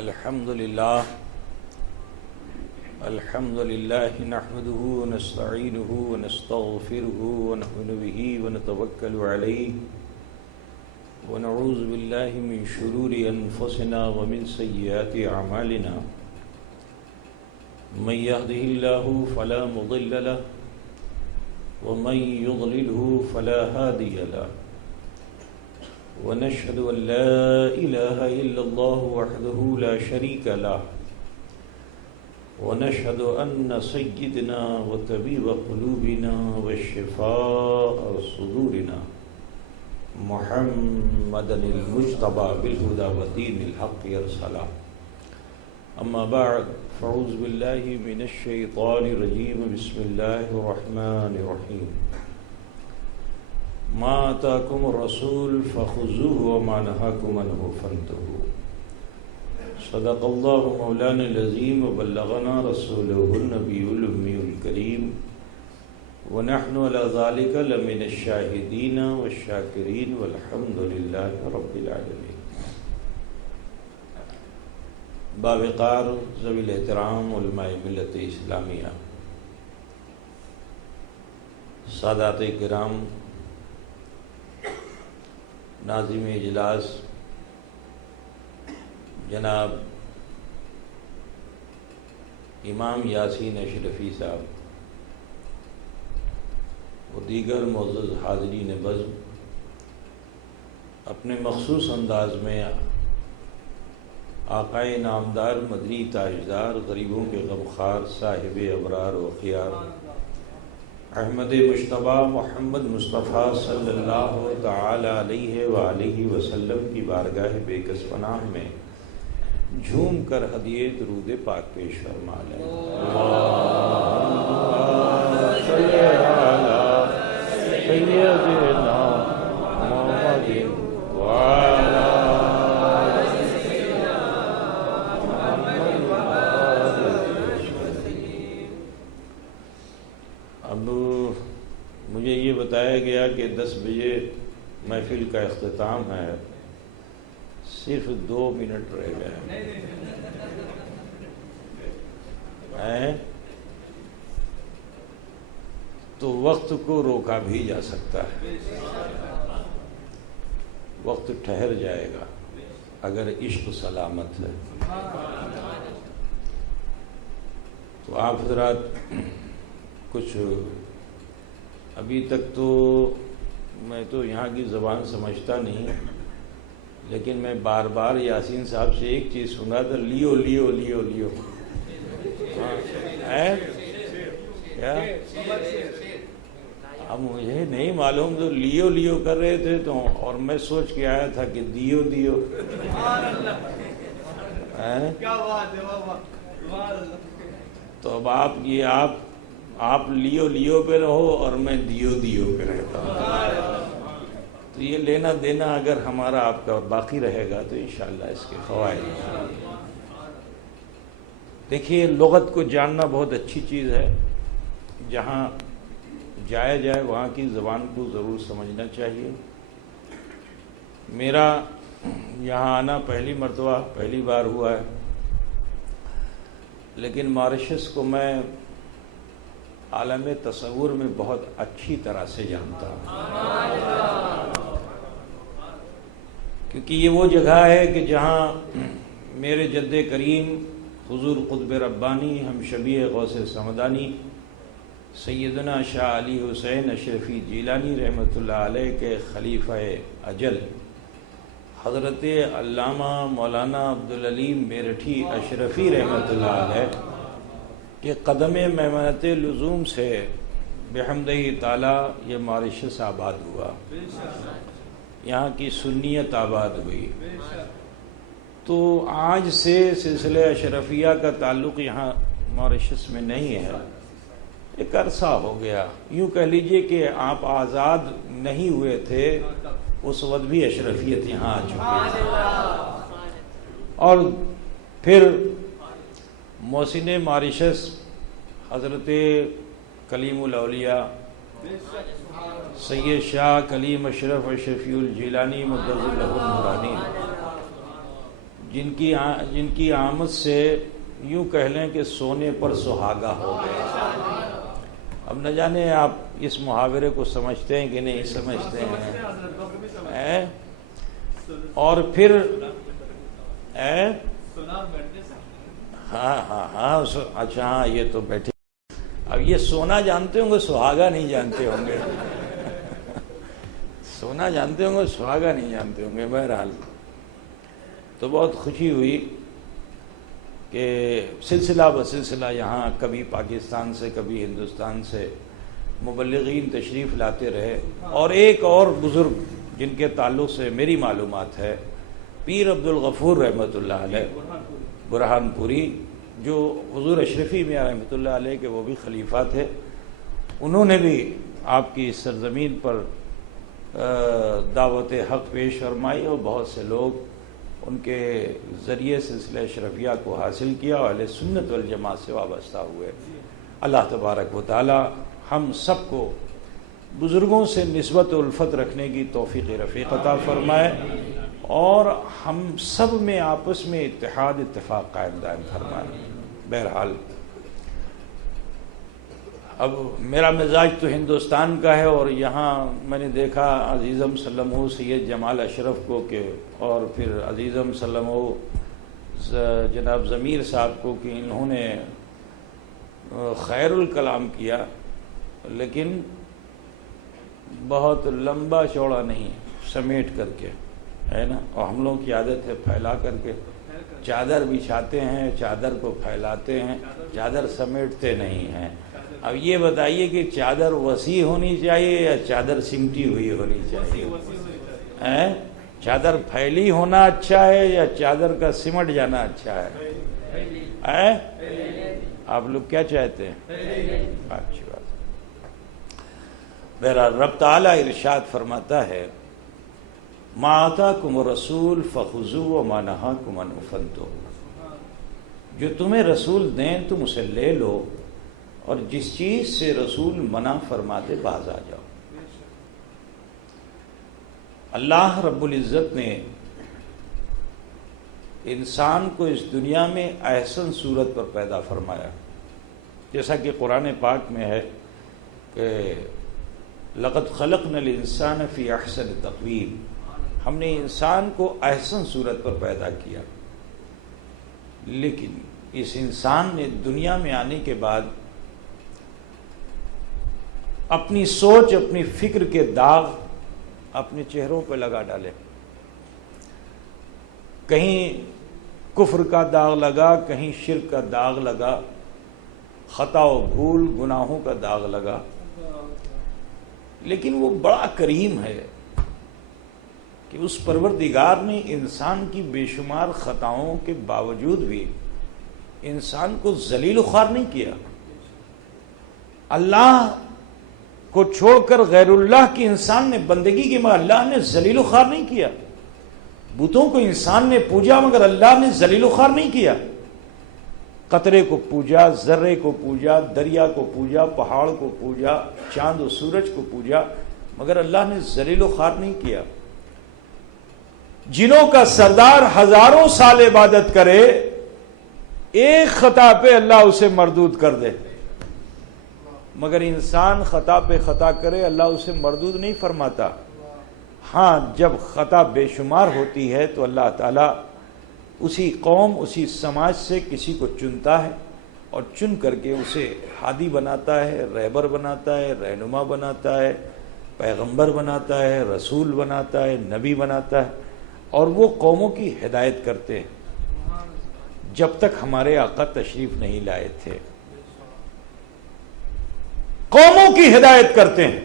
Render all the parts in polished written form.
الحمد لله نحمده ونستعينه ونستغفره ونؤمن به ونتوكل عليه ونعوذ بالله من شرور أنفسنا ومن سيئات أعمالنا من يهده الله فلا مضل له ومن يضلله فلا هادي له ونشهد أن لا إله إلا الله وحده لا شريك له ونشهد أن سيدنا وطبيب قلوبنا وشفاء صدورنا محمدا المجتبى بالهدى ودين الحق يرسله أما بعد فأعوذ بالله من الشيطان الرجيم بسم الله الرحمن الرحيم ما آتاكم الرسول فخذوه وما نهاكم عنه فانتهوا صدق الله مولانا العظيم وبلغنا رسوله النبي الأمي الكريم ونحن على ذلك لمن الشاهدين والشاكرين والحمد لله رب العالمين. باوقار ذوی الاحترام علماء ملت اسلامیہ، سادات کرام، ناظم اجلاس جناب امام یاسین اشرفی صاحب و دیگر معزز حاضرین بزم، اپنے مخصوص انداز میں آقائے نامدار مدنی تاجدار، غریبوں کے غمخوار، صاحب ابرار و خیار احمد مجتبیٰ محمد مصطفیٰ صلی اللہ تعالی علیہ وآلہ وسلم کی بارگاہ بے کس پناہ میں جھوم کر ہدیے درود پاک پیش فرما لیں. اللہم صلی علی سیدنا محمد وعلی اب مجھے یہ بتایا گیا کہ 10 بجے محفل کا اختتام ہے، صرف 2 منٹ رہ گئے ہیں تو وقت کو روکا بھی جا سکتا ہے، وقت ٹھہر جائے گا اگر عشق سلامت ہے. تو آپ حضرات کچھ ابھی تک تو میں تو یہاں کی زبان سمجھتا نہیں، لیکن میں بار بار یاسین صاحب سے ایک چیز سنا تھا، لیو لیو لیو لیو. کیا اب مجھے نہیں معلوم، تو لیو لیو کر رہے تھے تو، اور میں سوچ کے آیا تھا کہ دیو دیو. تو اب آپ لیو لیو پہ رہو اور میں دیو دیو پہ رہتا ہوں. تو یہ لینا دینا اگر ہمارا آپ کا باقی رہے گا تو انشاءاللہ اس کے فوائد. دیکھیے، لغت کو جاننا بہت اچھی چیز ہے، جہاں جایا جائے وہاں کی زبان کو ضرور سمجھنا چاہیے. میرا یہاں آنا پہلی بار ہوا ہے، لیکن ماریشس کو میں عالم تصور میں بہت اچھی طرح سے جانتا ہوں، کیونکہ یہ وہ جگہ ہے کہ جہاں میرے جد کریم حضور قطب ربانی، ہم شبیہ غوث سمدانی، سیدنا شاہ علی حسین اشرفی جیلانی رحمۃ اللہ علیہ کے خلیفہ اجل حضرت علامہ مولانا عبدالعلیم میرٹھی اشرفی رحمۃ اللہ علیہ کہ قدم میمنت لزوم سے بحمدہ تعالی یہ ماریشس آباد ہوا، یہاں کی سنیت آباد ہوئی. تو آج سے سلسلہ اشرفیہ کا تعلق یہاں ماریشس میں نہیں ہے، ایک عرصہ ہو گیا. یوں کہہ لیجئے کہ آپ آزاد نہیں ہوئے تھے اس وقت بھی اشرفیت یہاں آ چکی ہے. اور پھر محسن ماریشس حضرت کلیم الاولیاء سید شاہ کلیم اشرف اشرفی الجیلانی مدظ اللہ النورانی جن کی آمد سے یوں کہہ لیں کہ سونے پر سہاگا ہو گئے۔ اب نہ جانے آپ اس محاورے کو سمجھتے ہیں کہ نہیں سمجھتے ہیں۔ اور پھر ہاں اچھا ہاں یہ تو بیٹھے، اب یہ سونا جانتے ہوں گے سہاگا نہیں جانتے ہوں گے، سونا جانتے ہوں گے سہاگا نہیں جانتے ہوں گے۔ بہرحال تو بہت خوشی ہوئی کہ سلسلہ بسلسلہ یہاں کبھی پاکستان سے کبھی ہندوستان سے مبلغین تشریف لاتے رہے، اور ایک اور بزرگ جن کے تعلق سے میری معلومات ہے، پیر عبدالغفور رحمۃ اللہ علیہ برہان پوری، جو حضور اشرفی میاں رحمۃ اللہ علیہ کے وہ بھی خلیفہ تھے، انہوں نے بھی آپ کی اس سرزمین پر دعوت حق پیش فرمائی، اور بہت سے لوگ ان کے ذریعے سلسلہ اشرفیہ کو حاصل کیا اور اہل سنت والجماعت سے وابستہ ہوئے۔ اللہ تبارک و تعالی ہم سب کو بزرگوں سے نسبت و الفت رکھنے کی توفیق رفیق عطا فرمائے، اور ہم سب میں آپس میں اتحاد اتفاق قائم دائم فرمائے۔ بہرحال اب میرا مزاج تو ہندوستان کا ہے، اور یہاں میں نے دیکھا عزیزم سلمہ سید جمال اشرف کو کہ، اور پھر عزیزم سلمہ جناب ضمیر صاحب کو کہ انہوں نے خیر الکلام کیا، لیکن بہت لمبا چوڑا نہیں، سمیٹ کر کے، ہے نا، اور ہم لوگوں کی عادت ہے پھیلا کر کے چادر بچھاتے ہیں، چادر کو پھیلاتے ہیں، چادر سمیٹتے نہیں ہیں۔ اب یہ بتائیے کہ چادر وسیع ہونی چاہیے یا چادر سمٹی ہوئی ہونی چاہیے؟ چادر پھیلی ہونا اچھا ہے یا چادر کا سمٹ جانا اچھا ہے؟ آپ لوگ کیا چاہتے ہیں؟ اچھی بات۔ بہرحال رب تعالیٰ ارشاد فرماتا ہے، ما آتاکم الرسول فخذوہ وما نہاکم عنہ فانتہوا، جو تمہیں رسول دیں تم اسے لے لو، اور جس چیز سے رسول منع فرماتے باز آ جاؤ۔ اللہ رب العزت نے انسان کو اس دنیا میں احسن صورت پر پیدا فرمایا، جیسا کہ قرآن پاک میں ہے کہ لقد خلقنا الانسان فی احسن تقویم، ہم نے انسان کو احسن صورت پر پیدا کیا، لیکن اس انسان نے دنیا میں آنے کے بعد اپنی سوچ اپنی فکر کے داغ اپنے چہروں پہ لگا ڈالے۔ کہیں کفر کا داغ لگا، کہیں شرک کا داغ لگا، خطا و بھول گناہوں کا داغ لگا، لیکن وہ بڑا کریم ہے کہ اس پروردگار نے انسان کی بے شمار خطاؤں کے باوجود بھی انسان کو ذلیل و خوار نہیں کیا۔ اللہ کو چھوڑ کر غیر اللہ کی انسان نے بندگی کی، مگر اللہ نے ذلیل و خوار نہیں کیا۔ بتوں کو انسان نے پوجا مگر اللہ نے ذلیل و خوار نہیں کیا۔ قطرے کو پوجا، ذرے کو پوجا، دریا کو پوجا، پہاڑ کو پوجا، چاند و سورج کو پوجا، مگر اللہ نے ذلیل و خوار نہیں کیا۔ جنوں کا سردار ہزاروں سال عبادت کرے، ایک خطا پہ اللہ اسے مردود کر دے، مگر انسان خطا پہ خطا کرے اللہ اسے مردود نہیں فرماتا۔ ہاں جب خطا بے شمار ہوتی ہے تو اللہ تعالیٰ اسی قوم اسی سماج سے کسی کو چنتا ہے، اور چن کر کے اسے ہادی بناتا ہے، رہبر بناتا ہے، رہنما بناتا ہے، پیغمبر بناتا ہے، رسول بناتا ہے، نبی بناتا ہے، اور وہ قوموں کی ہدایت کرتے ہیں جب تک ہمارے آقا تشریف نہیں لائے تھے۔ قوموں کی ہدایت کرتے ہیں۔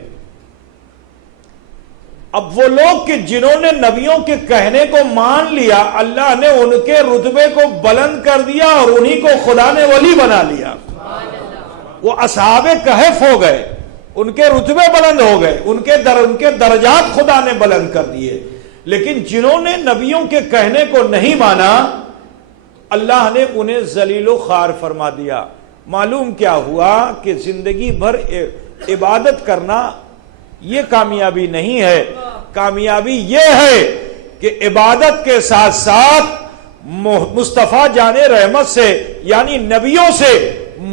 اب وہ لوگ کہ جنہوں نے نبیوں کے کہنے کو مان لیا، اللہ نے ان کے رتبے کو بلند کر دیا اور انہی کو خدا نے ولی بنا لیا۔ وہ اصحاب کہف ہو گئے، ان کے رتبے بلند ہو گئے، ان کے درجات خدا نے بلند کر دیے۔ لیکن جنہوں نے نبیوں کے کہنے کو نہیں مانا، اللہ نے انہیں ذلیل و خوار فرما دیا۔ معلوم کیا ہوا کہ زندگی بھر عبادت کرنا یہ کامیابی نہیں ہے، کامیابی یہ ہے کہ عبادت کے ساتھ ساتھ مصطفیٰ جان رحمت سے یعنی نبیوں سے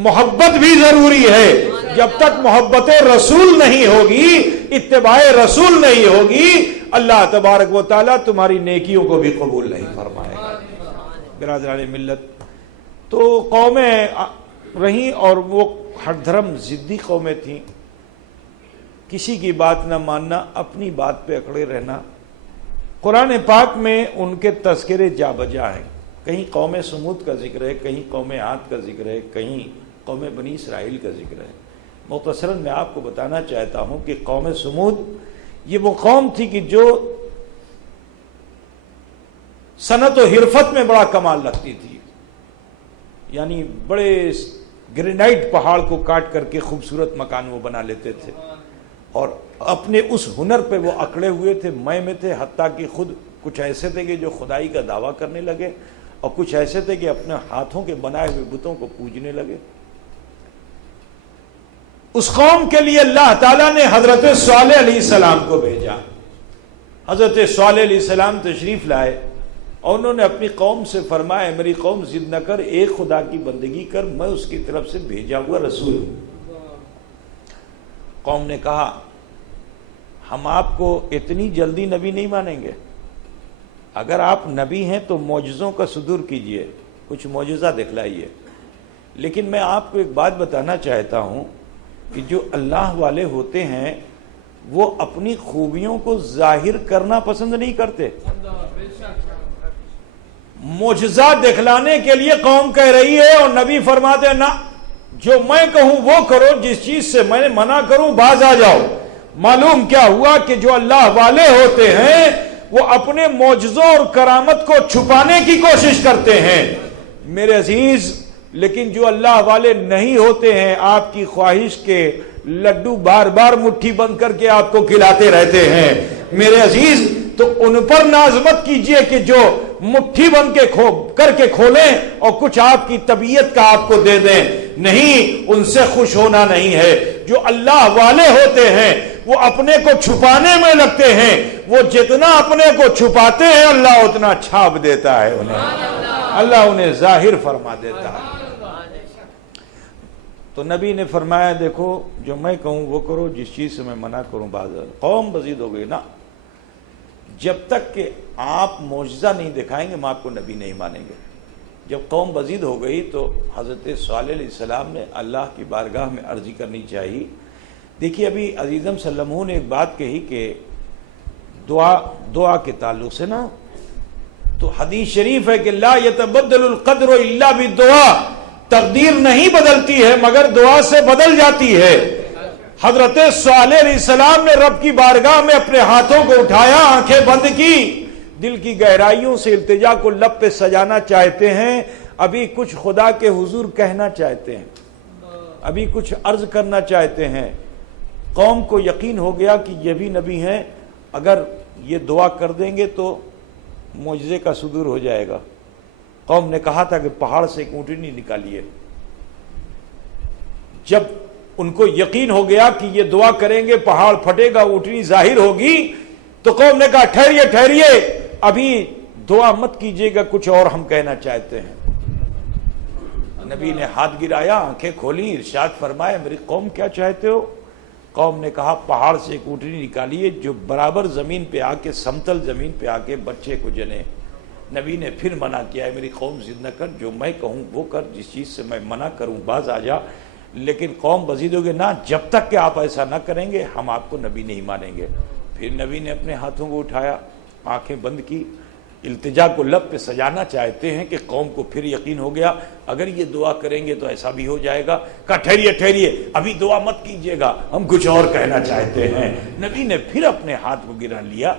محبت بھی ضروری ہے. جب تک محبت رسول نہیں ہوگی، اتباع رسول نہیں ہوگی، اللہ تبارک و تعالیٰ تمہاری نیکیوں کو بھی قبول نہیں فرمائے گا. برادران ملت، تو قومیں رہیں اور وہ ہر دھرم ضدی قومیں تھیں، کسی کی بات نہ ماننا، اپنی بات پہ اکڑے رہنا. قرآن پاک میں ان کے تذکرے جا بجا ہیں. کہیں قوم سمود کا ذکر ہے، کہیں قوم عاد کا ذکر ہے، کہیں قوم بنی اسرائیل کا ذکر ہے. مختصراً میں آپ کو بتانا چاہتا ہوں کہ قوم سمود یہ وہ قوم تھی کہ جو صنعت و حرفت میں بڑا کمال رکھتی تھی. یعنی بڑے گرینائٹ پہاڑ کو کاٹ کر کے خوبصورت مکان وہ بنا لیتے تھے، اور اپنے اس ہنر پہ وہ اکڑے ہوئے تھے، میں تھے. حتیٰ کہ خود کچھ ایسے تھے کہ جو خدائی کا دعویٰ کرنے لگے، اور کچھ ایسے تھے کہ اپنے ہاتھوں کے بنائے ہوئے بتوں کو پوجنے لگے. اس قوم کے لیے اللہ تعالیٰ نے حضرت صالح علیہ السلام کو بھیجا. حضرت صالح علیہ السلام تشریف لائے اور انہوں نے اپنی قوم سے فرمایا، میری قوم ضد نہ کر، ایک خدا کی بندگی کر، میں اس کی طرف سے بھیجا ہوا رسول ہوں. قوم نے کہا ہم آپ کو اتنی جلدی نبی نہیں مانیں گے، اگر آپ نبی ہیں تو معجزوں کا صدور کیجئے، کچھ معجزہ دکھلائیے. لیکن میں آپ کو ایک بات بتانا چاہتا ہوں کہ جو اللہ والے ہوتے ہیں وہ اپنی خوبیوں کو ظاہر کرنا پسند نہیں کرتے. معجزہ دکھلانے کے لیے قوم کہہ رہی ہے اور نبی فرماتے ہیں نہ، جو میں کہوں وہ کرو، جس چیز سے میں منع کروں باز آ جاؤ. معلوم کیا ہوا کہ جو اللہ والے ہوتے ہیں وہ اپنے معجزوں اور کرامت کو چھپانے کی کوشش کرتے ہیں میرے عزیز. لیکن جو اللہ والے نہیں ہوتے ہیں آپ کی خواہش کے لڈو بار بار مٹھی بند کر کے آپ کو کھلاتے رہتے ہیں میرے عزیز. تو ان پر ناز مت کیجئے کہ جو مٹھی بند کر کے کھولیں اور کچھ آپ کی طبیعت کا آپ کو دے دیں. نہیں، ان سے خوش ہونا نہیں ہے. جو اللہ والے ہوتے ہیں وہ اپنے کو چھپانے میں لگتے ہیں. وہ جتنا اپنے کو چھپاتے ہیں اللہ اتنا چھاپ دیتا ہے انہیں، اللہ انہیں ظاہر فرما دیتا ہے. تو نبی نے فرمایا دیکھو جو میں کہوں وہ کرو، جس چیز سے میں منع کروں باز. قوم بزید ہو گئی نا، جب تک کہ آپ معجزہ نہیں دکھائیں گے ہم آپ کو نبی نہیں مانیں گے. جب قوم بزید ہو گئی تو حضرت صالح علیہ السلام نے اللہ کی بارگاہ میں عرضی کرنی چاہیے. دیکھیے ابھی عزیزم صلی اللہ علیہ وسلم نے ایک بات کہی کہ دعا کے تعلق سے نا، تو حدیث شریف ہے کہ لا يتبدل القدر الا بالدعاء، تقدیر نہیں بدلتی ہے مگر دعا سے بدل جاتی ہے. حضرت صالح علیہ السلام نے رب کی بارگاہ میں اپنے ہاتھوں کو اٹھایا، آنکھیں بند کی، دل کی گہرائیوں سے التجا کو لب پہ سجانا چاہتے ہیں. ابھی کچھ خدا کے حضور کہنا چاہتے ہیں، ابھی کچھ عرض کرنا چاہتے ہیں. قوم کو یقین ہو گیا کہ یہ بھی نبی ہیں، اگر یہ دعا کر دیں گے تو معجزے کا صدور ہو جائے گا. قوم نے کہا تھا کہ پہاڑ سے ایک اونٹنی نکالیے. جب ان کو یقین ہو گیا کہ یہ دعا کریں گے پہاڑ پھٹے گا، اونٹنی ظاہر ہوگی، تو قوم نے کہا ٹھہریے ابھی دعا مت کیجیے گا، کچھ اور ہم کہنا چاہتے ہیں. نبی نے ہاتھ گرایا، آنکھیں کھولی، ارشاد فرمایا میری قوم کیا چاہتے ہو؟ قوم نے کہا پہاڑ سے ایک اونٹنی نکالیے جو برابر زمین پہ آ کے، سمتل زمین پہ آ کے بچے کو جنے. نبی نے پھر منع کیا ہے میری قوم ضد نہ کر، جو میں کہوں وہ کر، جس چیز سے میں منع کروں باز آ جا. لیکن قوم بزید ہوگی نہ، جب تک کہ آپ ایسا نہ کریں گے ہم آپ کو نبی نہیں مانیں گے. پھر نبی نے اپنے ہاتھوں کو اٹھایا، آنکھیں بند کی، التجا کو لب پہ سجانا چاہتے ہیں کہ قوم کو پھر یقین ہو گیا اگر یہ دعا کریں گے تو ایسا بھی ہو جائے گا. کہا ٹھہریے ابھی دعا مت کیجیے گا، ہم کچھ اور کہنا چاہتے ہیں. نبی نے پھر اپنے ہاتھ کو گرا لیا،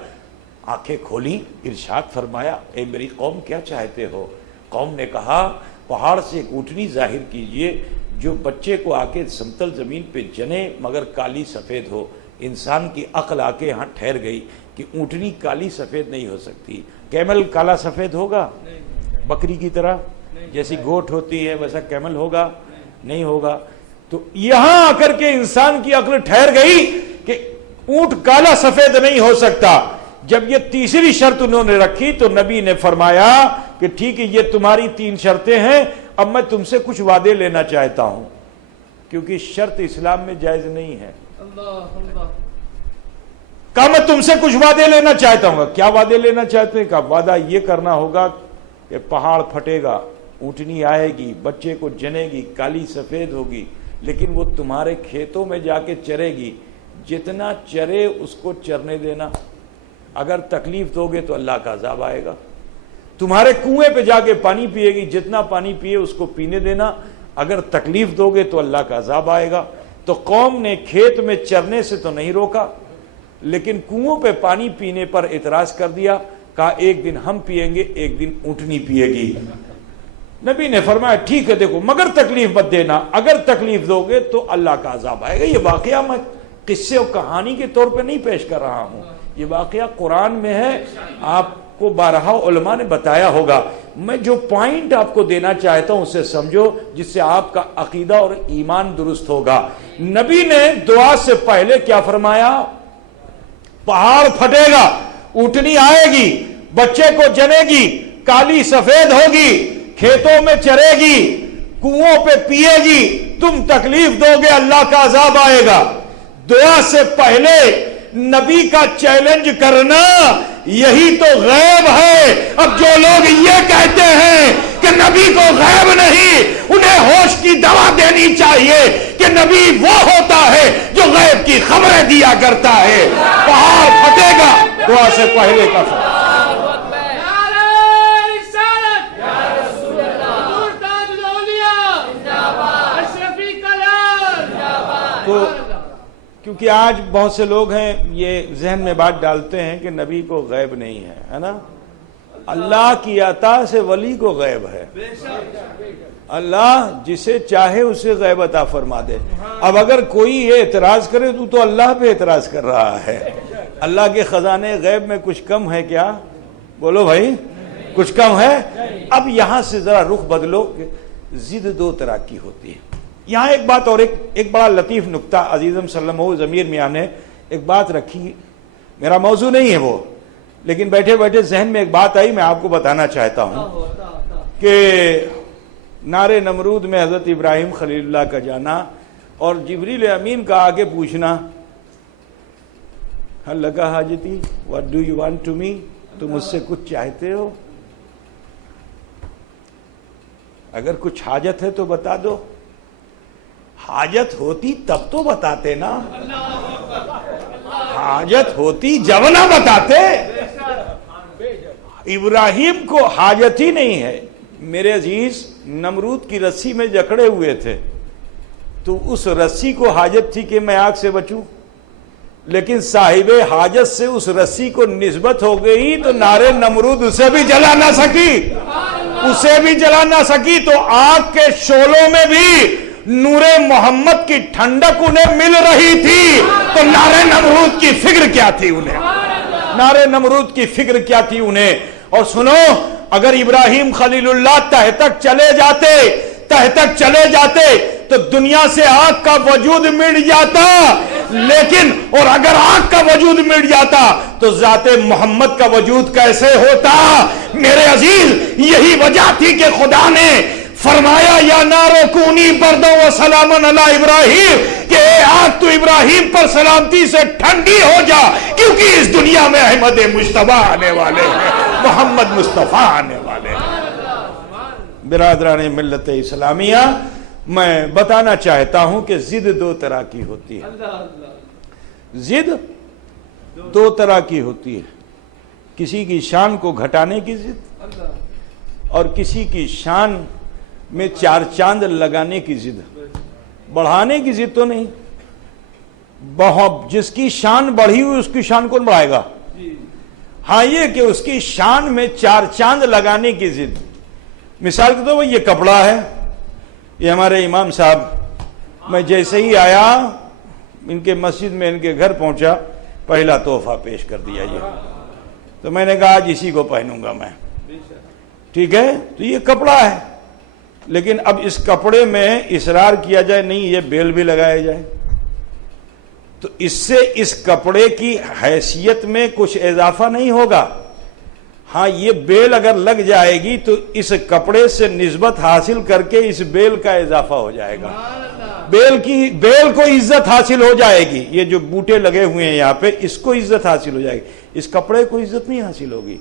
آنکھیں کھولی، ارشاد فرمایا اے میری قوم کیا چاہتے ہو؟ قوم نے کہا پہاڑ سے ایک اونٹنی ظاہر کیجئے جو بچے کو آ کے سمتل زمین پہ جنے مگر کالی سفید ہو. انسان کی عقل آ کے یہاں ٹھہر گئی کہ اونٹنی کالی سفید نہیں ہو سکتی. کیمل کالا سفید ہوگا بکری کی طرح؟ جیسی گوٹ ہوتی ہے ویسا کیمل ہوگا؟ نہیں ہوگا. تو یہاں آ کر کے انسان کی عقل ٹھہر گئی کہ اونٹ کالا سفید نہیں ہو سکتا. جب یہ تیسری شرط انہوں نے رکھی تو نبی نے فرمایا کہ ٹھیک ہے یہ تمہاری 3 شرطیں ہیں، اب میں تم سے کچھ وعدے لینا چاہتا ہوں، کیونکہ شرط اسلام میں جائز نہیں ہے۔ کہا میں تم سے کچھ وعدے لینا چاہتا ہوں۔ کیا وعدے لینا چاہتے ہیں؟ کہا وعدہ یہ کرنا ہوگا کہ پہاڑ پھٹے گا، اونٹنی آئے گی، بچے کو جنے گی، کالی سفید ہوگی، لیکن وہ تمہارے کھیتوں میں جا کے چرے گی، جتنا چرے اس کو چرنے دینا، اگر تکلیف دو گے تو اللہ کا عذاب آئے گا۔ تمہارے کنویں پہ جا کے پانی پیے گی، جتنا پانی پیے اس کو پینے دینا، اگر تکلیف دو گے تو اللہ کا عذاب آئے گا۔ تو قوم نے کھیت میں چرنے سے تو نہیں روکا، لیکن کنووں پہ پانی پینے پر اعتراض کر دیا، کہا ایک دن ہم پیئیں گے، ایک دن اونٹنی پیے گی۔ نبی نے فرمایا ٹھیک ہے، دیکھو مگر تکلیف مت دینا، اگر تکلیف دو گے تو اللہ کا عذاب آئے گا۔ یہ واقعہ میں قصے اور کہانی کے طور پہ نہیں پیش کر رہا ہوں، یہ واقعہ قرآن میں ہے، آپ کو بارہا علماء نے بتایا ہوگا۔ میں جو پوائنٹ آپ کو دینا چاہتا ہوں اسے سمجھو، جس سے آپ کا عقیدہ اور ایمان درست ہوگا۔ نبی نے دعا سے پہلے کیا فرمایا؟ پہاڑ پھٹے گا، اونٹنی آئے گی، بچے کو جنے گی، کالی سفید ہوگی، کھیتوں میں چرے گی، کنووں پہ پیے گی، تم تکلیف دو گے اللہ کا عذاب آئے گا۔ دعا سے پہلے نبی کا چیلنج کرنا یہی تو غیب ہے۔ اب جو لوگ یہ کہتے ہیں کہ نبی کو غیب نہیں، انہیں ہوش کی دوا دینی چاہیے کہ نبی وہ ہوتا ہے جو غیب کی خبریں دیا کرتا ہے۔ پہاڑ پھٹے گا، دعا سے پہلے کا فرق۔ تو کیونکہ آج بہت سے لوگ ہیں یہ ذہن میں بات ڈالتے ہیں کہ نبی کو غیب نہیں ہے نا؟ اللہ کی عطا سے ولی کو غیب ہے، اللہ جسے چاہے اسے غیب عطا فرما دے۔ اب اگر کوئی یہ اعتراض کرے تو اللہ پہ اعتراض کر رہا ہے۔ اللہ کے خزانے غیب میں کچھ کم ہے کیا؟ بولو بھائی، کچھ کم ہے؟ اب یہاں سے ذرا رخ بدلو کہ ضد 2 طرح کی ہوتی ہے۔ یہاں ایک بات اور ایک بڑا لطیف نکتہ عزیزم صلی ضمیر میاں نے ایک بات رکھی، میرا موضوع نہیں ہے وہ، لیکن بیٹھے بیٹھے ذہن میں ایک بات آئی، میں آپ کو بتانا چاہتا ہوں کہ نار نمرود میں حضرت ابراہیم خلیل اللہ کا جانا اور جبریل امین کا آگے پوچھنا، ہل لگا حاجتی، what do you want to me، تم مجھ سے کچھ چاہتے ہو؟ اگر کچھ حاجت ہے تو بتا دو، حاجت ہوتی تب تو بتاتے نا، حاجت ہوتی جب نہ بتاتے۔ ابراہیم کو حاجت ہی نہیں ہے۔ میرے عزیز، نمرود کی رسی میں جکڑے ہوئے تھے تو اس رسی کو حاجت تھی کہ میں آگ سے بچوں، لیکن صاحب حاجت سے اس رسی کو نسبت ہو گئی تو نارے نمرود اسے بھی جلا نہ سکی، اسے بھی جلا نہ سکی، تو آگ کے شعلوں میں بھی نور محمد کی ٹھنڈک انہیں مل رہی تھی، تو نعرہ نمرود کی فکر کیا تھی انہیں، نعرہ نمرود کی فکر کیا تھی انہیں۔ اور سنو، اگر ابراہیم خلیل اللہ تہ تک چلے جاتے تو دنیا سے آگ کا وجود مٹ جاتا، لیکن اور اگر آگ کا وجود مٹ جاتا تو ذات محمد کا وجود کیسے ہوتا؟ میرے عزیز، یہی وجہ تھی کہ خدا نے فرمایا یا نارو کونی بردو و سلامن علی ابراہیم، کہ اے آگ تو ابراہیم پر سلامتی سے ٹھنڈی ہو جا، کیونکہ اس دنیا میں احمد مصطفیٰ آنے والے ہیں، محمد مصطفیٰ آنے والے ہیں۔ برادران ملت اسلامیہ، میں بتانا چاہتا ہوں کہ ضد 2 طرح کی ہوتی ہے، ضد 2 طرح کی ہوتی ہے، کسی کی شان کو گھٹانے کی ضد اور کسی کی شان میں 4 چاند لگانے کی ضد۔ بڑھانے کی ضد تو نہیں، جس کی شان بڑھی ہوئی اس کی شان کون بڑھائے گا؟ ہاں یہ کہ اس کی شان میں 4 چاند لگانے کی ضد۔ مثال کے طور پر یہ کپڑا ہے، یہ ہمارے امام صاحب، میں جیسے ہی آیا ان کے مسجد میں ان کے گھر پہنچا، پہلا تحفہ پیش کر دیا یہ، تو میں نے کہا آج اسی کو پہنوں گا میں، ٹھیک ہے؟ تو یہ کپڑا ہے، لیکن اب اس کپڑے میں اصرار کیا جائے نہیں یہ بیل بھی لگایا جائے تو اس سے اس کپڑے کی حیثیت میں کچھ اضافہ نہیں ہوگا، ہاں یہ بیل اگر لگ جائے گی تو اس کپڑے سے نسبت حاصل کر کے اس بیل کا اضافہ ہو جائے گا، بیل کو عزت حاصل ہو جائے گی، یہ جو بوٹے لگے ہوئے ہیں یہاں پہ اس کو عزت حاصل ہو جائے گی، اس کپڑے کو عزت نہیں حاصل ہوگی،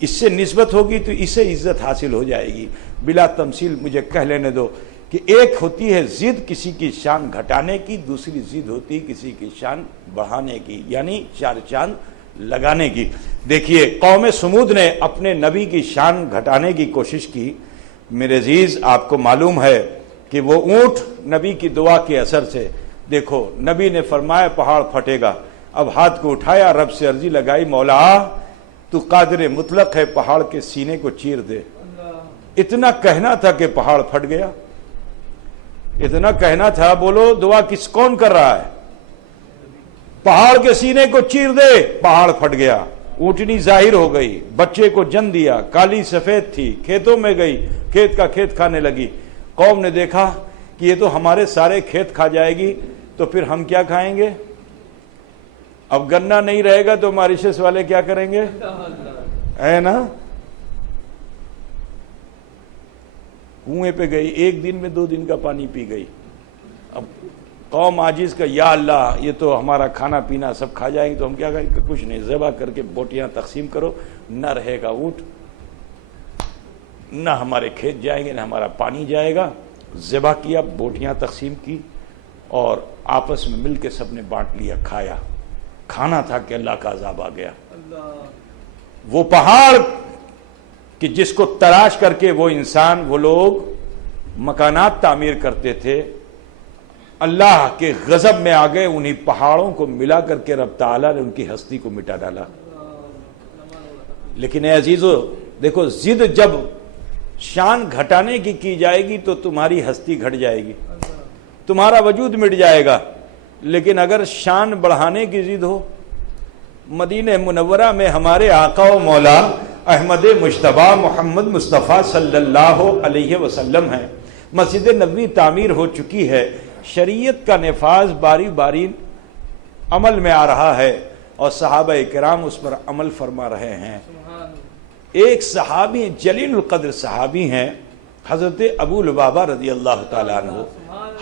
اس سے نسبت ہوگی تو اسے عزت حاصل ہو جائے گی۔ بلا تمثیل مجھے کہہ لینے دو کہ ایک ہوتی ہے ضد کسی کی شان گھٹانے کی، دوسری ضد ہوتی ہے کسی کی شان بڑھانے کی، یعنی چار چاند لگانے کی۔ دیکھیے قوم سمود نے اپنے نبی کی شان گھٹانے کی کوشش کی۔ میرے عزیز آپ کو معلوم ہے کہ وہ اونٹ نبی کی دعا کے اثر سے، دیکھو نبی نے فرمایا پہاڑ پھٹے گا، اب ہاتھ کو اٹھایا، رب سے عرضی لگائی، مولا تو قادر مطلق ہے، پہاڑ کے سینے کو چیر دے۔ اتنا کہنا تھا کہ پہاڑ پھٹ گیا، اتنا کہنا تھا، بولو دعا کون کر رہا ہے؟ پہاڑ کے سینے کو چیر دے، پہاڑ پھٹ گیا، اونٹنی ظاہر ہو گئی، بچے کو جن دیا، کالی سفید تھی، کھیتوں میں گئی، کھیت کا کھیت کھانے لگی۔ قوم نے دیکھا کہ یہ تو ہمارے سارے کھیت کھا جائے گی، تو پھر ہم کیا کھائیں گے؟ اب گنا نہیں رہے گا تو ماریشس والے کیا کریں گے؟ ہے نا؟ کنویں پہ گئی، ایک دن میں 2 دن کا پانی پی گئی۔ اب قوم عاجز کا، یا اللہ یہ تو ہمارا کھانا پینا سب کھا جائیں گے، تو ہم کیا کریں گے؟ کچھ نہیں، ذبح کر کے بوٹیاں تقسیم کرو، نہ رہے گا اونٹ، نہ ہمارے کھیت جائیں گے، نہ ہمارا پانی جائے گا۔ ذبح کیا، بوٹیاں تقسیم کی، اور آپس میں مل کے سب نے بانٹ لیا، کھایا۔ کھانا تھا کہ اللہ کا عذاب آ گیا۔ وہ پہاڑ کہ جس کو تراش کر کے وہ انسان، وہ لوگ مکانات تعمیر کرتے تھے، اللہ کے غضب میں آ گئے، انہی پہاڑوں کو ملا کر کے رب تعالیٰ نے ان کی ہستی کو مٹا ڈالا۔ لیکن اے عزیزو دیکھو، ضد جب شان گھٹانے کی جائے گی تو تمہاری ہستی گھٹ جائے گی، تمہارا وجود مٹ جائے گا۔ لیکن اگر شان بڑھانے کی ضد ہو، مدینہ منورہ میں ہمارے آقا و مولا احمد مجتبیٰ محمد مصطفیٰ صلی اللہ علیہ وسلم ہیں، مسجد نبوی تعمیر ہو چکی ہے، شریعت کا نفاذ باری باری عمل میں آ رہا ہے، اور صحابہ کرام اس پر عمل فرما رہے ہیں۔ ایک صحابی جلیل القدر صحابی ہیں، حضرت ابو لبابہ رضی اللہ تعالیٰ عنہ۔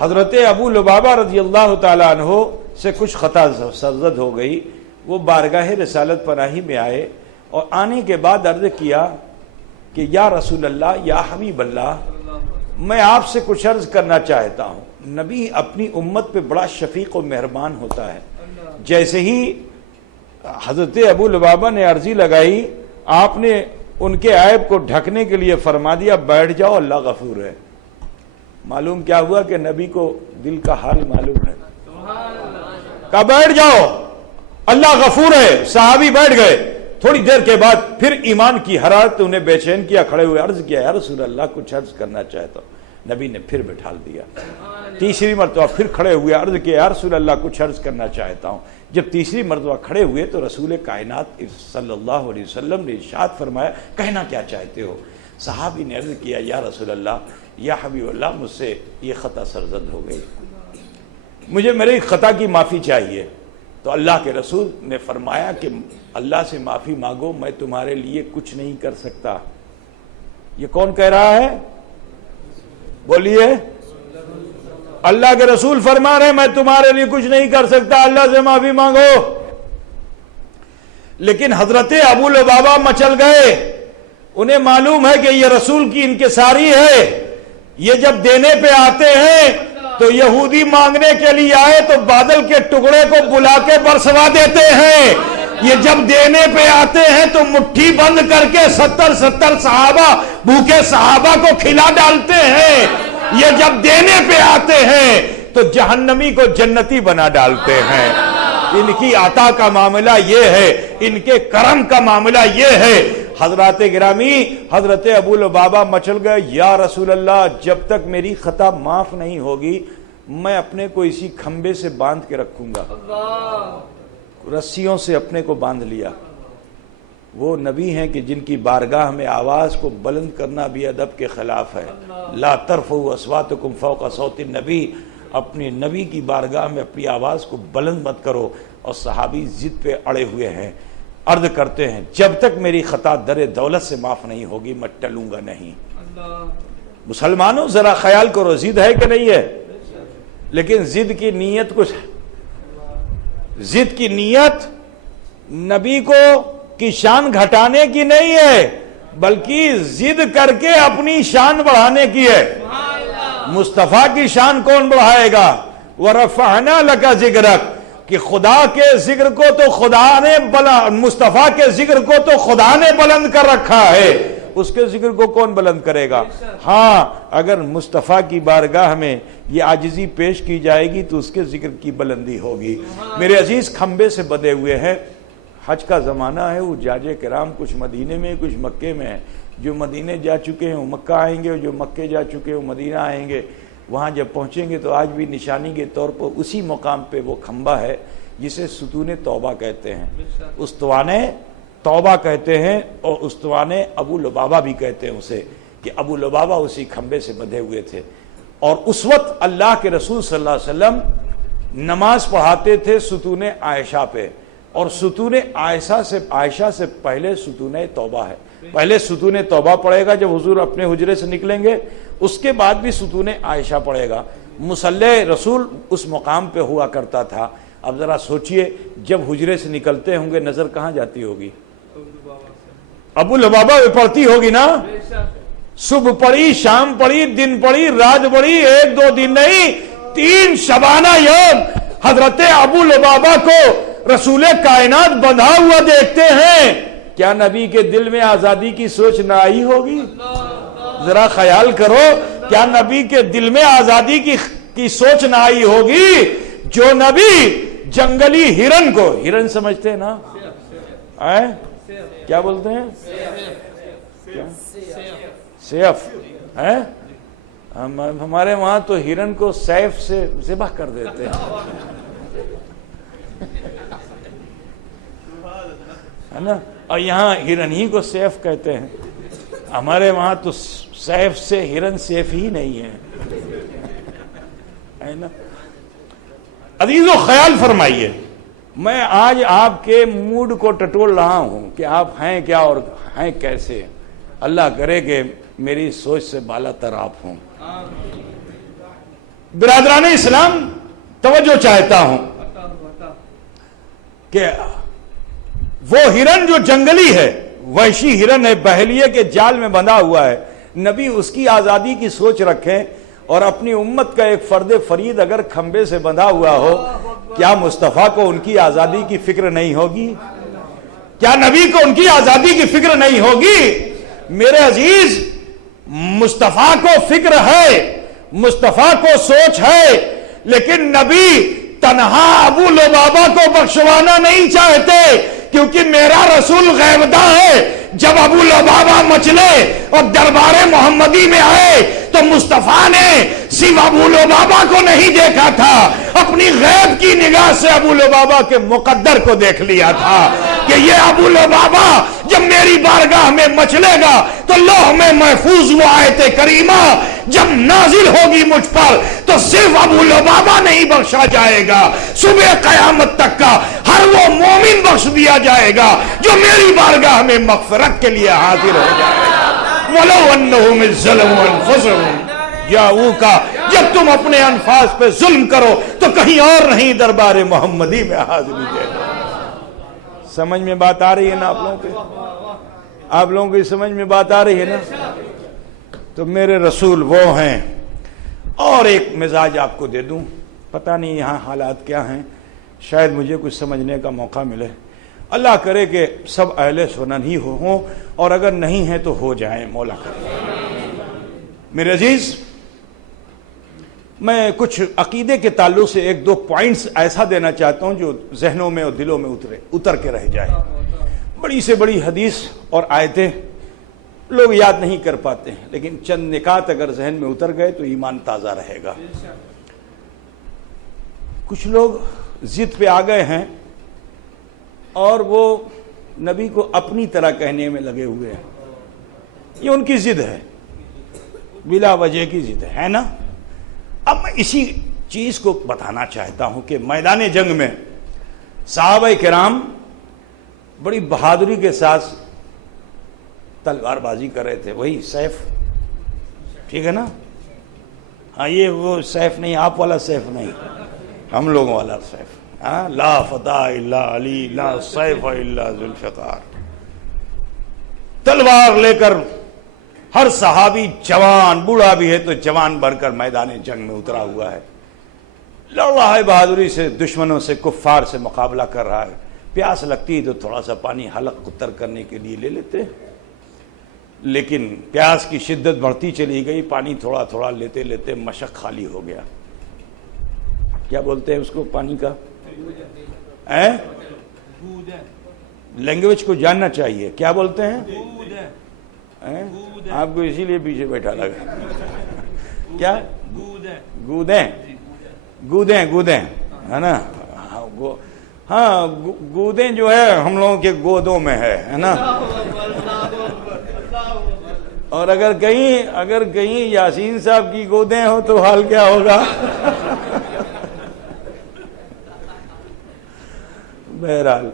حضرت ابو لبابہ رضی اللہ تعالیٰ عنہ سے کچھ خطا سرزد ہو گئی، وہ بارگاہ رسالت پناہی میں آئے، اور آنے کے بعد عرض کیا کہ یا رسول اللہ، یا حبیب اللہ، میں آپ سے کچھ عرض کرنا چاہتا ہوں۔ نبی اپنی امت پہ بڑا شفیق و مہربان ہوتا ہے۔ جیسے ہی حضرت ابو لبابہ نے عرضی لگائی، آپ نے ان کے عیب کو ڈھکنے کے لیے فرما دیا، بیٹھ جاؤ، اللہ غفور ہے۔ معلوم کیا ہوا کہ نبی کو دل کا حال معلوم ہے، کہا بیٹھ جاؤ، اللہ غفور ہے۔ صحابی بیٹھ گئے۔ تھوڑی دیر کے بعد پھر ایمان کی حرارت انہیں بے چین کیا، کھڑے ہوئے عرض کیا، یا رسول اللہ کچھ عرض کرنا چاہتا ہوں۔ نبی نے پھر بٹھا دیا۔ تیسری مرتبہ پھر کھڑے ہوئے، عرض کیا، یا رسول اللہ کچھ عرض کرنا چاہتا ہوں۔ جب تیسری مرتبہ کھڑے ہوئے تو رسول کائنات صلی اللہ علیہ وسلم نے ارشاد فرمایا، کہنا کیا چاہتے ہو؟ صحابی نے عرض کیا، یا رسول اللہ، یا حبیب اللہ، مجھ سے یہ خطا سرزد ہو گئی، مجھے میرے خطا کی معافی چاہیے۔ تو اللہ کے رسول نے فرمایا کہ اللہ سے معافی مانگو، میں تمہارے لیے کچھ نہیں کر سکتا۔ یہ کون کہہ رہا ہے؟ بولیے۔ اللہ کے رسول فرما رہے ہیں میں تمہارے لیے کچھ نہیں کر سکتا، اللہ سے معافی مانگو۔ لیکن حضرت ابو لبابہ مچل گئے، انہیں معلوم ہے کہ یہ رسول کی انکساری ہے۔ یہ جب دینے پہ آتے ہیں تو یہودی مانگنے کے لیے آئے تو بادل کے ٹکڑے کو بلا کے برسوا دیتے ہیں، یہ جب دینے پہ آتے ہیں تو مٹھی بند کر کے 70 صحابہ بھوکے صحابہ کو کھلا ڈالتے ہیں، یہ جب دینے پہ آتے ہیں تو جہنمی کو جنتی بنا ڈالتے ہیں۔ ان کی عطا کا معاملہ یہ ہے، ان کے کرم کا معاملہ یہ ہے۔ حضرات گرامی، حضرت ابو لبابہ مچل گئے، یا رسول اللہ جب تک میری خطا معاف نہیں ہوگی میں اپنے کو اسی کھمبے سے باندھ کے رکھوں گا۔ رسیوں سے اپنے کو باندھ لیا۔ وہ نبی ہیں کہ جن کی بارگاہ میں آواز کو بلند کرنا بھی ادب کے خلاف ہے۔ لا ترفعوا اصواتکم فوق صوت النبی، اپنے نبی کی بارگاہ میں اپنی آواز کو بلند مت کرو۔ اور صحابی ضد پہ اڑے ہوئے ہیں۔ عرض کرتے ہیں جب تک میری خطا در دولت سے معاف نہیں ہوگی میں ٹلوں گا نہیں۔ مسلمانوں ذرا خیال کرو، ضد ہے کہ نہیں ہے؟ لیکن ضد کی نیت کچھ، ضد کی نیت نبی کو کی شان گھٹانے کی نہیں ہے، بلکہ ضد کر کے اپنی شان بڑھانے کی ہے۔ مصطفیٰ کی شان کون بڑھائے گا؟ وَرَفَعْنَا لَكَ ذِكْرَكَ، کہ خدا کے ذکر کو تو خدا نے مصطفیٰ کے ذکر کو تو خدا نے بلند کر رکھا ہے، اس کے ذکر کو کون بلند کرے گا؟ ہاں اگر مصطفیٰ کی بارگاہ میں یہ عاجزی پیش کی جائے گی تو اس کے ذکر کی بلندی ہوگی۔ میرے عزیز کھمبے سے بدے ہوئے ہیں، حج کا زمانہ ہے، وہ حجاج کرام کچھ مدینے میں کچھ مکے میں ہیں، جو مدینے جا چکے ہیں وہ مکہ آئیں گے، اور جو مکے جا چکے ہیں وہ مدینہ آئیں گے۔ وہاں جب پہنچیں گے تو آج بھی نشانی کے طور پر اسی مقام پہ وہ کھمبا ہے جسے ستون توبہ کہتے ہیں، استوان توبہ کہتے ہیں، اور استوان ابو لبابہ بھی کہتے ہیں اسے، کہ ابو لبابہ اسی کھمبے سے بندھے ہوئے تھے۔ اور اس وقت اللہ کے رسول صلی اللہ علیہ وسلم نماز پڑھاتے تھے ستون عائشہ پہ، اور ستون عائشہ سے پہلے ستون توبہ ہے۔ پہلے ستون توبہ پڑھے گا جب حضور اپنے حجرے سے نکلیں گے، اس کے بعد بھی ستون عائشہ پڑھے گا۔ مصلی رسول اس مقام پہ ہوا کرتا تھا۔ اب ذرا سوچئے جب حجرے سے نکلتے ہوں گے نظر کہاں جاتی ہوگی؟ ابو لبابہ میں پڑتی ہوگی نا، صبح پڑھی، شام پڑھی، دن پڑھی، رات پڑھی، 1-2 دن نہیں 3 شبانہ یوم حضرت ابو لبابہ کو رسول کائنات بندھا ہوا دیکھتے ہیں۔ کیا نبی کے دل میں آزادی کی سوچ نہ آئی ہوگی؟ ذرا خیال کرو، کیا نبی کے دل میں آزادی کی سوچ نہ آئی ہوگی؟ جو نبی جنگلی ہرن کو، ہرن سمجھتے ہیں نا، کیا بولتے ہیں؟ سیف، ہمارے وہاں تو ہرن کو سیف سے ذبح کر دیتے ہیں، ہے نا، اور یہاں ہرن ہی کو سیف کہتے ہیں۔ ہمارے وہاں تو سیف سے ہرن سیف ہی نہیں ہے نا۔ عزیزو خیال فرمائیے، میں آج آپ کے موڈ کو ٹٹول رہا ہوں کہ آپ ہیں کیا اور ہیں کیسے۔ اللہ کرے کہ میری سوچ سے بالا تر آپ ہوں۔ برادران اسلام توجہ چاہتا ہوں کہ وہ ہرن جو جنگلی ہے، وحشی ہرن ہے، بحلیے کے جال میں بندھا ہوا ہے، نبی اس کی آزادی کی سوچ رکھیں، اور اپنی امت کا ایک فرد فرید اگر کھمبے سے بندھا ہوا ہو، کیا مصطفیٰ کو ان کی آزادی کی فکر نہیں ہوگی؟ کیا نبی کو ان کی آزادی کی فکر نہیں ہوگی؟ میرے عزیز مصطفیٰ کو فکر ہے، مصطفیٰ کو سوچ ہے، لیکن نبی تنہا ابو لبابہ کو بخشوانا نہیں چاہتے، کیونکہ میرا رسول غیبداں ہے۔ جب ابو لبابہ مچلے اور دربار محمدی میں آئے تو مصطفیٰ نے صرف ابو لبابہ کو نہیں دیکھا تھا، اپنی غیب کی نگاہ سے ابو لبابہ کے مقدر کو دیکھ لیا تھا کہ یہ ابو لبابہ جب میری بارگاہ میں مچلے گا تو لوح میں محفوظ وہ آیت کریمہ جب نازل ہوگی مجھ پر تو صرف ابو لبابہ نہیں بخشا جائے گا، صبح قیامت تک کا ہر وہ مومن بخش دیا جائے گا جو میری بارگاہ میں مغفرت کے لیے حاضر ہو جائے گا۔ وَلَوْ أَنَّهُمْ إِذْ ظَلَمُوا أَنفُسَهُمْ جَاءُوكَ، جب تم اپنے انفاس پہ ظلم کرو تو کہیں اور نہیں دربار محمدی میں حاضری دے دو۔ سمجھ میں بات آ رہی ہے نا آپ لوگوں کے؟ آپ لوگوں کی سمجھ میں بات آ رہی ہے نا؟ تو میرے رسول وہ ہیں۔ اور ایک مزاج آپ کو دے دوں، پتہ نہیں یہاں حالات کیا ہیں، شاید مجھے کچھ سمجھنے کا موقع ملے۔ اللہ کرے کہ سب اہل سنن ہی ہوں، اور اگر نہیں ہیں تو ہو جائیں، مولا کرے۔ میرے عزیز میں کچھ عقیدے کے تعلق سے 1-2 پوائنٹس ایسا دینا چاہتا ہوں جو ذہنوں میں اور دلوں میں اتر کے رہ جائے۔ بڑی سے بڑی حدیث اور آیتیں لوگ یاد نہیں کر پاتے ہیں، لیکن چند نکات اگر ذہن میں اتر گئے تو ایمان تازہ رہے گا۔ کچھ لوگ ضد پہ آ گئے ہیں اور وہ نبی کو اپنی طرح کہنے میں لگے ہوئے ہیں، یہ ان کی ضد ہے، بلا وجہ کی ضد ہے نا۔ اب میں اسی چیز کو بتانا چاہتا ہوں کہ میدان جنگ میں صحابہ کرام بڑی بہادری کے ساتھ تلوار بازی کر رہے تھے، وہی سیف، ٹھیک ہے نا؟ ہاں یہ وہ سیف نہیں، آپ والا سیف نہیں، ہم لوگوں والا سیف، ہاں، لا فتح الا علی لا سیف الا ذو الفقار۔ تلوار لے کر ہر صحابی جوان، بوڑھا بھی ہے تو جوان بن کر میدان جنگ میں اترا ہوا ہے، لڑ رہا ہے بہادری سے، دشمنوں سے، کفار سے مقابلہ کر رہا ہے۔ پیاس لگتی تو تھوڑا سا پانی حلق اتر کرنے کے لیے لے لیتے، لیکن پیاس کی شدت بڑھتی چلی گئی، پانی تھوڑا تھوڑا لیتے لیتے مشق خالی ہو گیا۔ کیا بولتے ہیں اس کو پانی کا؟ لینگویج کو جاننا چاہیے، کیا بولتے ہیں؟ آپ کو اسی لیے پیچھے بیٹھا لگا، کیا؟ گودیں، گودیں، گودیں، ہے نا؟ ہاں، گودیں جو ہے ہم لوگوں کے گودوں میں ہے نا؟ اور اگر کہیں یاسین صاحب کی گودیں ہو تو حال کیا ہوگا؟ بہرحال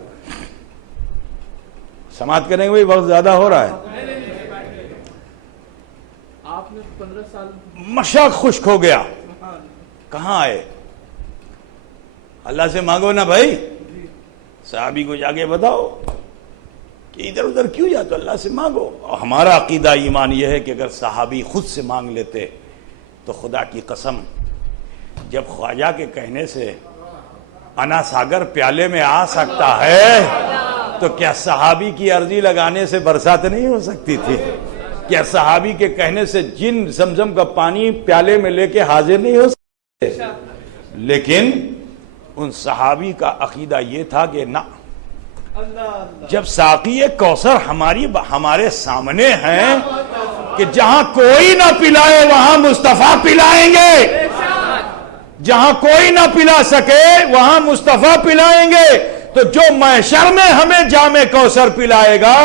سماعت کریں گے، وقت زیادہ ہو رہا ہے۔ آپ نے 15 سال مشاق خشک ہو گیا، کہاں آئے؟ اللہ سے مانگو نا بھائی، صحابی کو جا کے بتاؤ کہ ادھر ادھر کیوں جاتے، اللہ سے مانگو۔ اور ہمارا عقیدہ ایمان یہ ہے کہ اگر صحابی خود سے مانگ لیتے تو خدا کی قسم، جب خواجہ کے کہنے سے انا ساگر پیالے میں آ سکتا ہے تو کیا صحابی کی عرضی لگانے سے برسات نہیں ہو سکتی تھی؟ کیا صحابی کے کہنے سے جن زمزم کا پانی پیالے میں لے کے حاضر نہیں ہو سکتے؟ لیکن ان صحابی کا عقیدہ یہ تھا کہ نہ، جب ساقی کوثر ہمارے سامنے ہیں کہ جہاں کوئی نہ پلائے وہاں مصطفیٰ پلائیں گے، جہاں کوئی نہ پلا سکے وہاں مصطفیٰ پلائیں گے، تو جو محشر میں ہمیں جام کوثر پلائے گا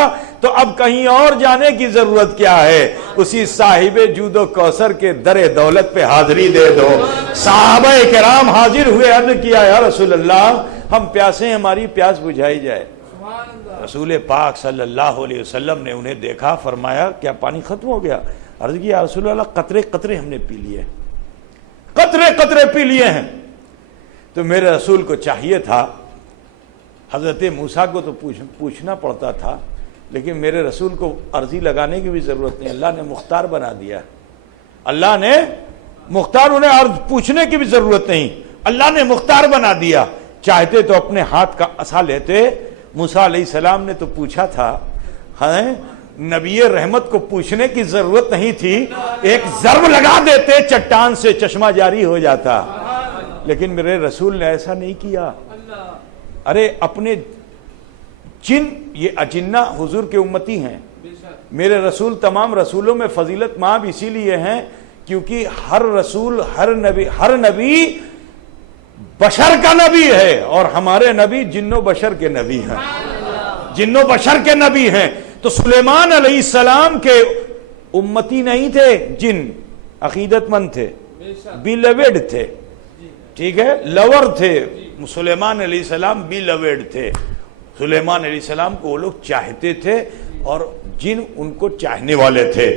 تو اب کہیں اور جانے کی ضرورت کیا ہے؟ اسی صاحب جود و کوثر کے در دولت پہ حاضری دے دو۔ صحابہ کرام حاضر ہوئے، عرض کیا یا رسول اللہ ہم پیاسے، ہماری پیاس بجھائی جائے۔ رسول پاک صلی اللہ علیہ وسلم نے انہیں دیکھا، فرمایا کیا پانی ختم ہو گیا؟ عرض کیا رسول اللہ قطرے قطرے ہم نے پی لیے، قطرے قطرے پی لیے ہیں۔ تو میرے رسول کو چاہیے تھا، حضرت موسیٰ کو تو پوچھنا پڑتا تھا، لیکن میرے رسول کو عرضی لگانے کی بھی ضرورت نہیں، اللہ نے مختار بنا دیا، اللہ نے مختار، انہیں عرض پوچھنے کی بھی ضرورت نہیں، اللہ نے مختار بنا دیا۔ چاہتے تو اپنے ہاتھ کا عصا لیتے، موسیٰ علیہ السلام نے تو پوچھا تھا، نبی رحمت کو پوچھنے کی ضرورت نہیں تھی، ایک ضرب لگا دیتے چٹان سے چشمہ جاری ہو جاتا، لیکن میرے رسول نے ایسا نہیں کیا۔ ارے اپنے جن، یہ اجنہ حضور کے امتی ہیں، میرے رسول تمام رسولوں میں فضیلت مآب اسی لیے ہیں کیونکہ ہر رسول، ہر نبی بشر کا نبی ہے، اور ہمارے نبی جن و بشر کے نبی ہیں، جن و بشر کے نبی ہیں۔ تو سلیمان علیہ السلام کے امتی نہیں تھے جن، عقیدت مند تھے، بیلویڈ تھے، ٹھیک ہے، لور تھے، سلیمان علیہ السلام بیلویڈ تھے، سلیمان علیہ السلام کو وہ لوگ چاہتے تھے اور جن ان کو چاہنے والے تھے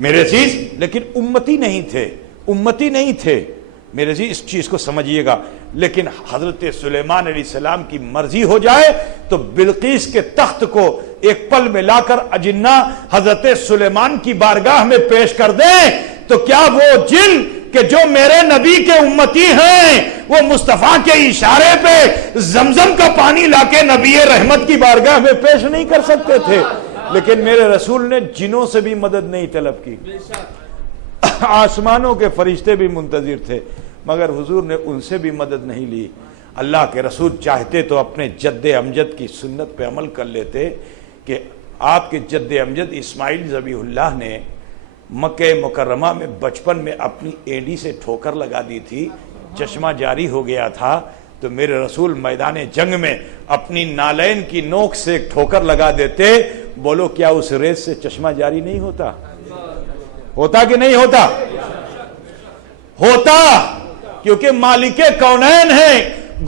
میرے عزیز، لیکن امتی نہیں تھے، امتی نہیں تھے میرے عزیز، اس چیز کو سمجھیے گا۔ لیکن حضرت سلیمان علیہ السلام کی مرضی ہو جائے تو بلقیس کے تخت کو ایک پل میں لا کر اجنہ حضرت سلیمان کی بارگاہ میں پیش کر دیں، تو کیا وہ جن کہ جو میرے نبی کے امتی ہیں وہ مصطفیٰ کے اشارے پہ زمزم کا پانی لا کے نبی رحمت کی بارگاہ میں پیش نہیں کر سکتے تھے؟ لیکن میرے رسول نے جنوں سے بھی مدد نہیں طلب کی، آسمانوں کے فرشتے بھی منتظر تھے مگر حضور نے ان سے بھی مدد نہیں لی۔ اللہ کے رسول چاہتے تو اپنے جد امجد کی سنت پہ عمل کر لیتے کہ آپ کے جد امجد اسماعیل ذبیح اللہ نے مکہ مکرمہ میں بچپن میں اپنی اینڈی سے ٹھوکر لگا دی تھی، چشمہ جاری ہو گیا تھا، تو میرے رسول میدان جنگ میں اپنی نالین کی نوک سے ٹھوکر لگا دیتے، بولو کیا اس ریس سے چشمہ جاری نہیں ہوتا؟ ہوتا کہ نہیں ہوتا؟ ہوتا، کیونکہ مالک کونین ہیں،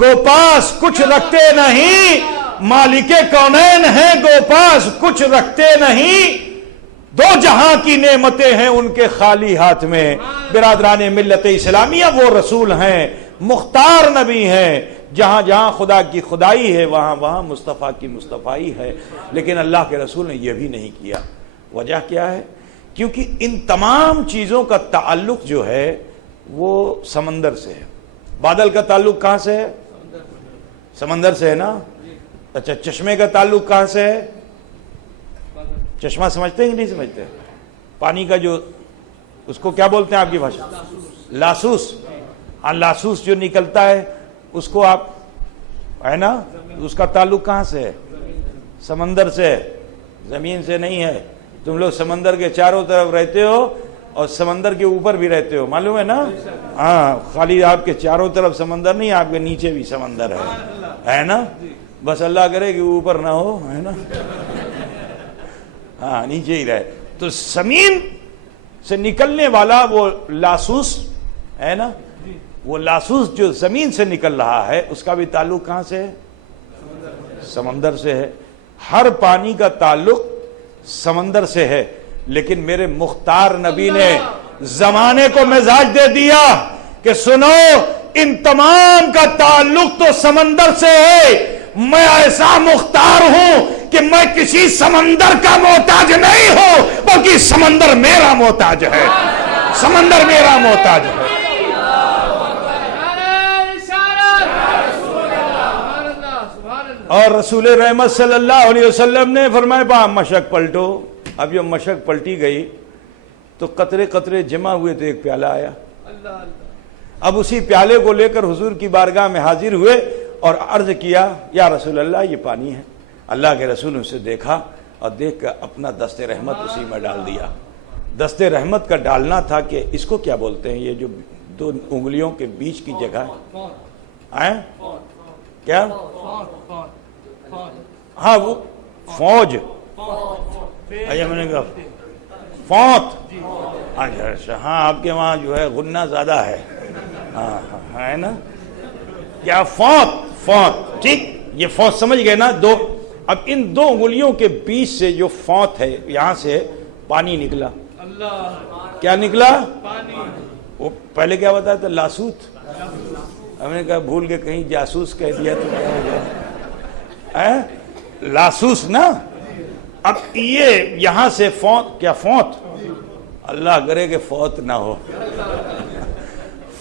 گوپاس کچھ رکھتے نہیں، مالک کونین ہیں گو پاس کچھ رکھتے نہیں، دو جہاں کی نعمتیں ہیں ان کے خالی ہاتھ میں۔ برادران ملت اسلامیہ، وہ رسول ہیں، مختار نبی ہیں، جہاں جہاں خدا کی خدائی ہے وہاں وہاں مصطفیٰ کی مصطفائی ہے، لیکن اللہ کے رسول نے یہ بھی نہیں کیا۔ وجہ کیا ہے؟ کیونکہ ان تمام چیزوں کا تعلق جو ہے وہ سمندر سے ہے۔ بادل کا تعلق کہاں سے ہے؟ سمندر سے ہے نا؟ اچھا، چشمے کا تعلق کہاں سے ہے؟ چشمہ سمجھتے ہیں کہ نہیں سمجھتے؟ پانی کا جو، اس کو کیا بولتے ہیں آپ کی بھاشا؟ لاسوس۔ ہاں، لاسوس جو نکلتا ہے اس کو آپ، ہے نا، اس کا تعلق کہاں سے ہے؟ سمندر سے ہے، زمین سے نہیں ہے۔ تم لوگ سمندر کے چاروں طرف رہتے ہو اور سمندر کے اوپر بھی رہتے ہو، معلوم ہے نا؟ ہاں، خالی آپ کے چاروں طرف سمندر نہیں، آپ کے نیچے بھی سمندر ہے نا؟ بس اللہ کرے کہ اوپر نہ ہو، ہے نا؟ ہاں، نیچے ہی رہے۔ تو زمین سے نکلنے والا وہ لاسوس ہے نا، وہ لاسوس جو زمین سے نکل رہا ہے اس کا بھی تعلق کہاں سے ہے؟ سمندر سے ہے۔ ہر پانی کا تعلق سمندر سے ہے، لیکن میرے مختار نبی نے زمانے کو مزاج دے دیا کہ سنو، ان تمام کا تعلق تو سمندر سے ہے، میں ایسا مختار ہوں کہ میں کسی سمندر کا محتاج نہیں ہوں، بلکہ سمندر میرا محتاج ہے، سمندر میرا محتاج ہے۔ اور رسول رحمت صلی اللہ علیہ وسلم نے فرمایا با مشک پلٹو۔ اب جب مشک پلٹی گئی تو قطرے قطرے جمع ہوئے تو ایک پیالہ آیا۔ اب اسی پیالے کو لے کر حضور کی بارگاہ میں حاضر ہوئے اور عرض کیا، یا رسول اللہ یہ پانی ہے۔ اللہ کے رسول نے اسے دیکھا اور دیکھ کر اپنا دست رحمت اسی میں ڈال دیا۔ دست رحمت کا ڈالنا تھا کہ اس کو کیا بولتے ہیں، یہ جو دو انگلیوں کے بیچ کی جگہ ہے، کیا؟ ہاں، وہ فوج، میں نے کہا فوت۔ اچھا، ہاں، آپ کے وہاں جو ہے غنہ زیادہ ہے، ہاں، ہے نا؟ کیا؟ فوت، ٹھیک، یہ فوت سمجھ گئے نا؟ دو، اب ان دو انگلیوں کے بیچ سے جو فوت ہے، یہاں سے پانی نکلا۔ کیا نکلا؟ وہ پہلے کیا بتایا تھا؟ لاسوت۔ ہم نے کہا بھول کے کہیں جاسوس کہہ دیا تو کیا ہو گیا؟ لاسوس نا۔ اب یہ یہاں سے فوت، کیا فوت؟ اللہ کرے کہ فوت نہ ہو۔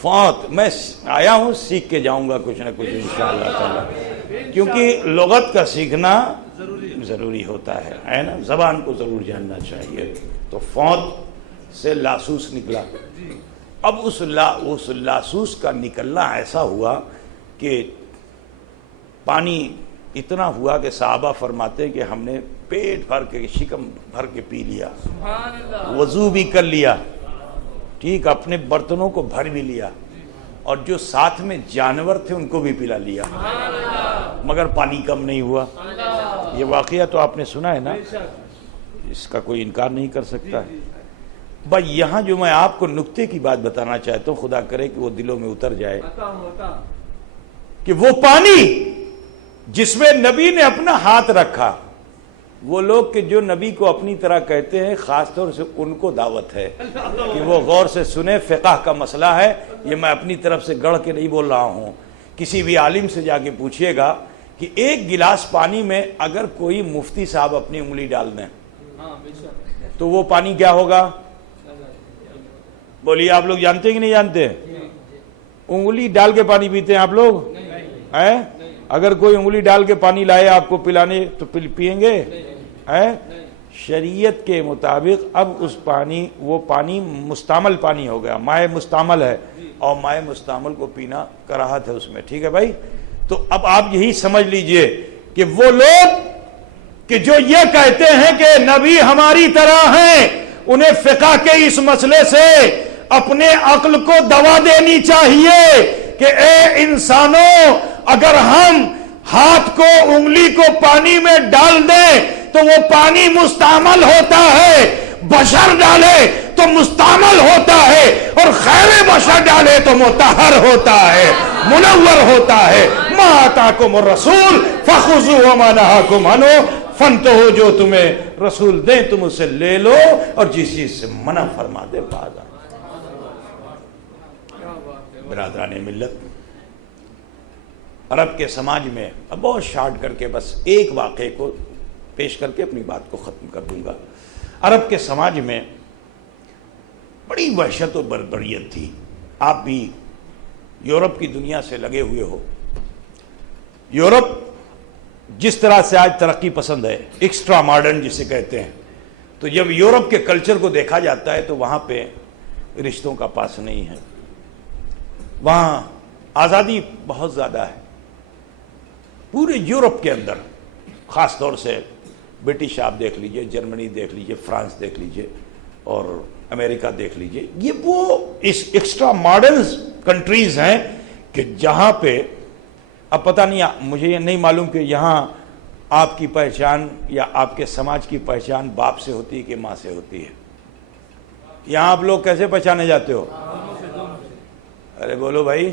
فوت، میں آیا ہوں، سیکھ کے جاؤں گا کچھ نہ کچھ انشاءاللہ تعالی، کیونکہ لغت کا سیکھنا ضروری ہوتا ہے نا، زبان کو ضرور جاننا چاہیے۔ تو فوت سے لاسوس نکلا۔ اب اس لاسوس کا نکلنا ایسا ہوا کہ پانی اتنا ہوا کہ صحابہ فرماتے کہ ہم نے پیٹ بھر کے، شکم بھر کے پی لیا، وضو بھی کر لیا، ٹھیک، اپنے برتنوں کو بھر بھی لیا، اور جو ساتھ میں جانور تھے ان کو بھی پلا لیا، مگر پانی کم نہیں ہوا۔ یہ واقعہ تو آپ نے سنا ہے نا، اس کا کوئی انکار نہیں کر سکتا ہے۔ بھائی یہاں جو میں آپ کو نکتے کی بات بتانا چاہتا ہوں، خدا کرے کہ وہ دلوں میں اتر جائے، کہ وہ پانی جس میں نبی نے اپنا ہاتھ رکھا، وہ لوگ کہ جو نبی کو اپنی طرح کہتے ہیں، خاص طور سے ان کو دعوت ہے کہ وہ غور سے سنیں، فقہ کا مسئلہ ہے، یہ میں اپنی طرف سے گڑھ کے نہیں بول رہا ہوں۔ کسی بھی عالم سے جا کے پوچھئے گا کہ ایک گلاس پانی میں اگر کوئی مفتی صاحب اپنی انگلی ڈال دیں تو وہ پانی کیا ہوگا؟ بولیے، آپ لوگ جانتے کہ نہیں جانتے؟ انگلی ڈال کے پانی پیتے ہیں آپ لوگ؟ اگر کوئی انگلی ڈال کے پانی لائے آپ کو پلانے تو پیئیں گے؟ شریعت کے مطابق اب اس پانی، وہ پانی مستعمل پانی ہو گیا، مائع مستعمل ہے، اور مائع مستعمل کو پینا کراہت ہے اس میں، ٹھیک ہے بھائی؟ تو اب آپ یہی سمجھ لیجئے کہ وہ لوگ کہ جو یہ کہتے ہیں کہ نبی ہماری طرح ہیں، انہیں فقہ کے اس مسئلے سے اپنے عقل کو دوا دینی چاہیے کہ اے انسانوں، اگر ہم ہاتھ کو، انگلی کو پانی میں ڈال دیں تو وہ پانی مستعمل ہوتا ہے، بشر ڈالے تو مستعمل ہوتا ہے، اور خیر بشر ڈالے تو مطہر ہوتا ہے، منور ہوتا ہے، ما آتاکم الرسول فخذوہ وما نہاکم عنہ فانتہوا، جو تمہیں رسول دیں تم اسے لے لو اور جس چیز سے منع فرما دے باز آؤ۔ برادران ملت، عرب کے سماج میں اب بہت شارٹ کر کے بس ایک واقعے کو پیش کر کے اپنی بات کو ختم کر دوں گا۔ عرب کے سماج میں بڑی وحشت و بربریت تھی۔ آپ بھی یورپ کی دنیا سے لگے ہوئے ہو۔ یورپ جس طرح سے آج ترقی پسند ہے، ایکسٹرا ماڈرن جسے کہتے ہیں، تو جب یورپ کے کلچر کو دیکھا جاتا ہے تو وہاں پہ رشتوں کا پاس نہیں ہے، وہاں آزادی بہت زیادہ ہے۔ پورے یورپ کے اندر، خاص طور سے برٹش آپ دیکھ لیجئے، جرمنی دیکھ لیجئے، فرانس دیکھ لیجئے اور امریکہ دیکھ لیجئے، یہ وہ اس ایکسٹرا ماڈرن کنٹریز ہیں کہ جہاں پہ اب پتہ نہیں، مجھے یہ نہیں معلوم کہ یہاں آپ کی پہچان یا آپ کے سماج کی پہچان باپ سے ہوتی ہے کہ ماں سے ہوتی ہے؟ یہاں آپ لوگ کیسے پہچانے جاتے ہو؟ ارے بولو بھائی،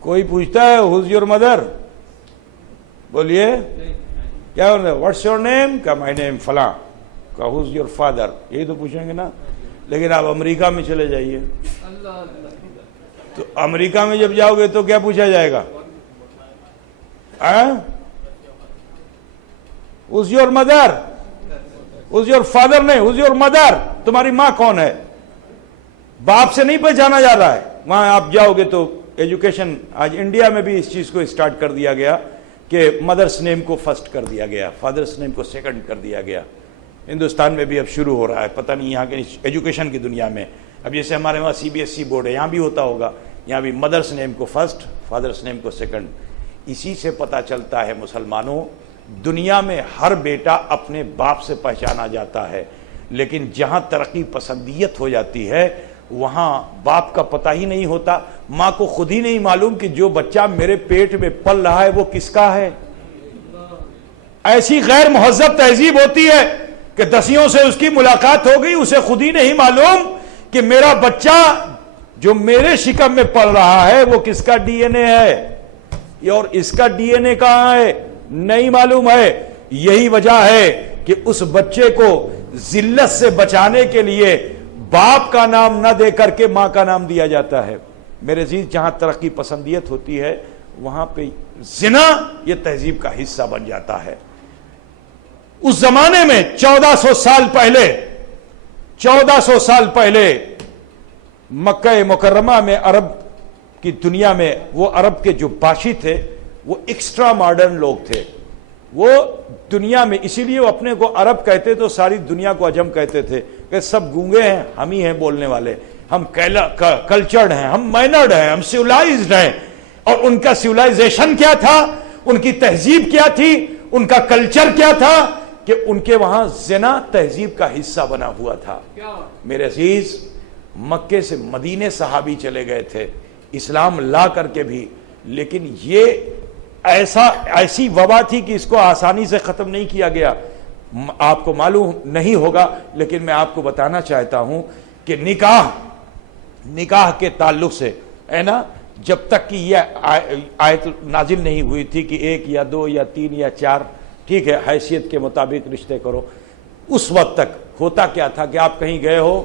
کوئی پوچھتا ہے who's your mother؟ بولیے کیا what's your name؟ کہا my name فلاں۔ کہا who's your father؟ یہی تو پوچھیں گے نا۔ لیکن آپ امریکہ میں چلے جائیے تو امریکہ میں جب جاؤ گے تو کیا پوچھا جائے گا؟ who's your mother؟ who's your father نہیں، who's your mother؟ تمہاری ماں کون ہے؟ باپ سے نہیں پہچانا جا رہا ہے۔ وہاں آپ جاؤ گے تو ایجوکیشن، آج انڈیا میں بھی اس چیز کو اسٹارٹ کر دیا گیا کہ مدرس نیم کو فرسٹ کر دیا گیا، فادرس نیم کو سیکنڈ کر دیا گیا۔ ہندوستان میں بھی اب شروع ہو رہا ہے، پتہ نہیں یہاں کے ایجوکیشن کی دنیا میں، اب جیسے ہمارے وہاں CBSE بورڈ ہے، یہاں بھی ہوتا ہوگا، یہاں بھی مدرس نیم کو فرسٹ، فادرس نیم کو سیکنڈ۔ اسی سے پتہ چلتا ہے مسلمانوں، دنیا میں ہر بیٹا اپنے باپ سے پہچانا جاتا ہے، لیکن جہاں ترقی پسندیت ہو جاتی ہے وہاں باپ کا پتہ ہی نہیں ہوتا، ماں کو خود ہی نہیں معلوم کہ جو بچہ میرے پیٹ میں پل رہا ہے وہ کس کا ہے۔ ایسی غیر مہذب تہذیب ہوتی ہے کہ دسیوں سے اس کی ملاقات ہو گئی، اسے خود ہی نہیں معلوم کہ میرا بچہ جو میرے شکم میں پل رہا ہے وہ کس کا ڈی این اے ہے اور اس کا ڈی این اے کہاں ہے، نہیں معلوم ہے۔ یہی وجہ ہے کہ اس بچے کو ذلت سے بچانے کے لیے باپ کا نام نہ دے کر کے ماں کا نام دیا جاتا ہے۔ میرے عزیز، جہاں ترقی پسندیت ہوتی ہے وہاں پہ زنا یہ تہذیب کا حصہ بن جاتا ہے۔ اس زمانے میں 1400 سال پہلے مکہ مکرمہ میں، عرب کی دنیا میں، وہ عرب کے جو باشی تھے وہ ایکسٹرا ماڈرن لوگ تھے۔ وہ دنیا میں، اسی لیے وہ اپنے کو عرب کہتے تو ساری دنیا کو عجم کہتے تھے کہ سب گونگے ہیں، ہم ہی ہیں بولنے والے، ہم کلچرڈ ہیں، ہم مائنرڈ ہیں، ہم سیولائزڈ ہیں۔ اور ان کا سیولائزیشن کیا تھا، ان کی تہذیب کیا تھی، ان کا کلچر کیا تھا کہ ان کے وہاں زنا تہذیب کا حصہ بنا ہوا تھا۔ میرے عزیز، مکے سے مدینے صحابی چلے گئے تھے اسلام لا کر کے بھی، لیکن یہ ایسی وبا تھی کہ اس کو آسانی سے ختم نہیں کیا گیا۔ آپ کو معلوم نہیں ہوگا لیکن میں آپ کو بتانا چاہتا ہوں کہ نکاح کے تعلق سے ہے نا، جب تک کہ یہ آیت نازل نہیں ہوئی تھی کہ 1 یا 2 یا 3 یا 4، ٹھیک ہے، حیثیت کے مطابق رشتے کرو، اس وقت تک ہوتا کیا تھا کہ آپ کہیں گئے ہو،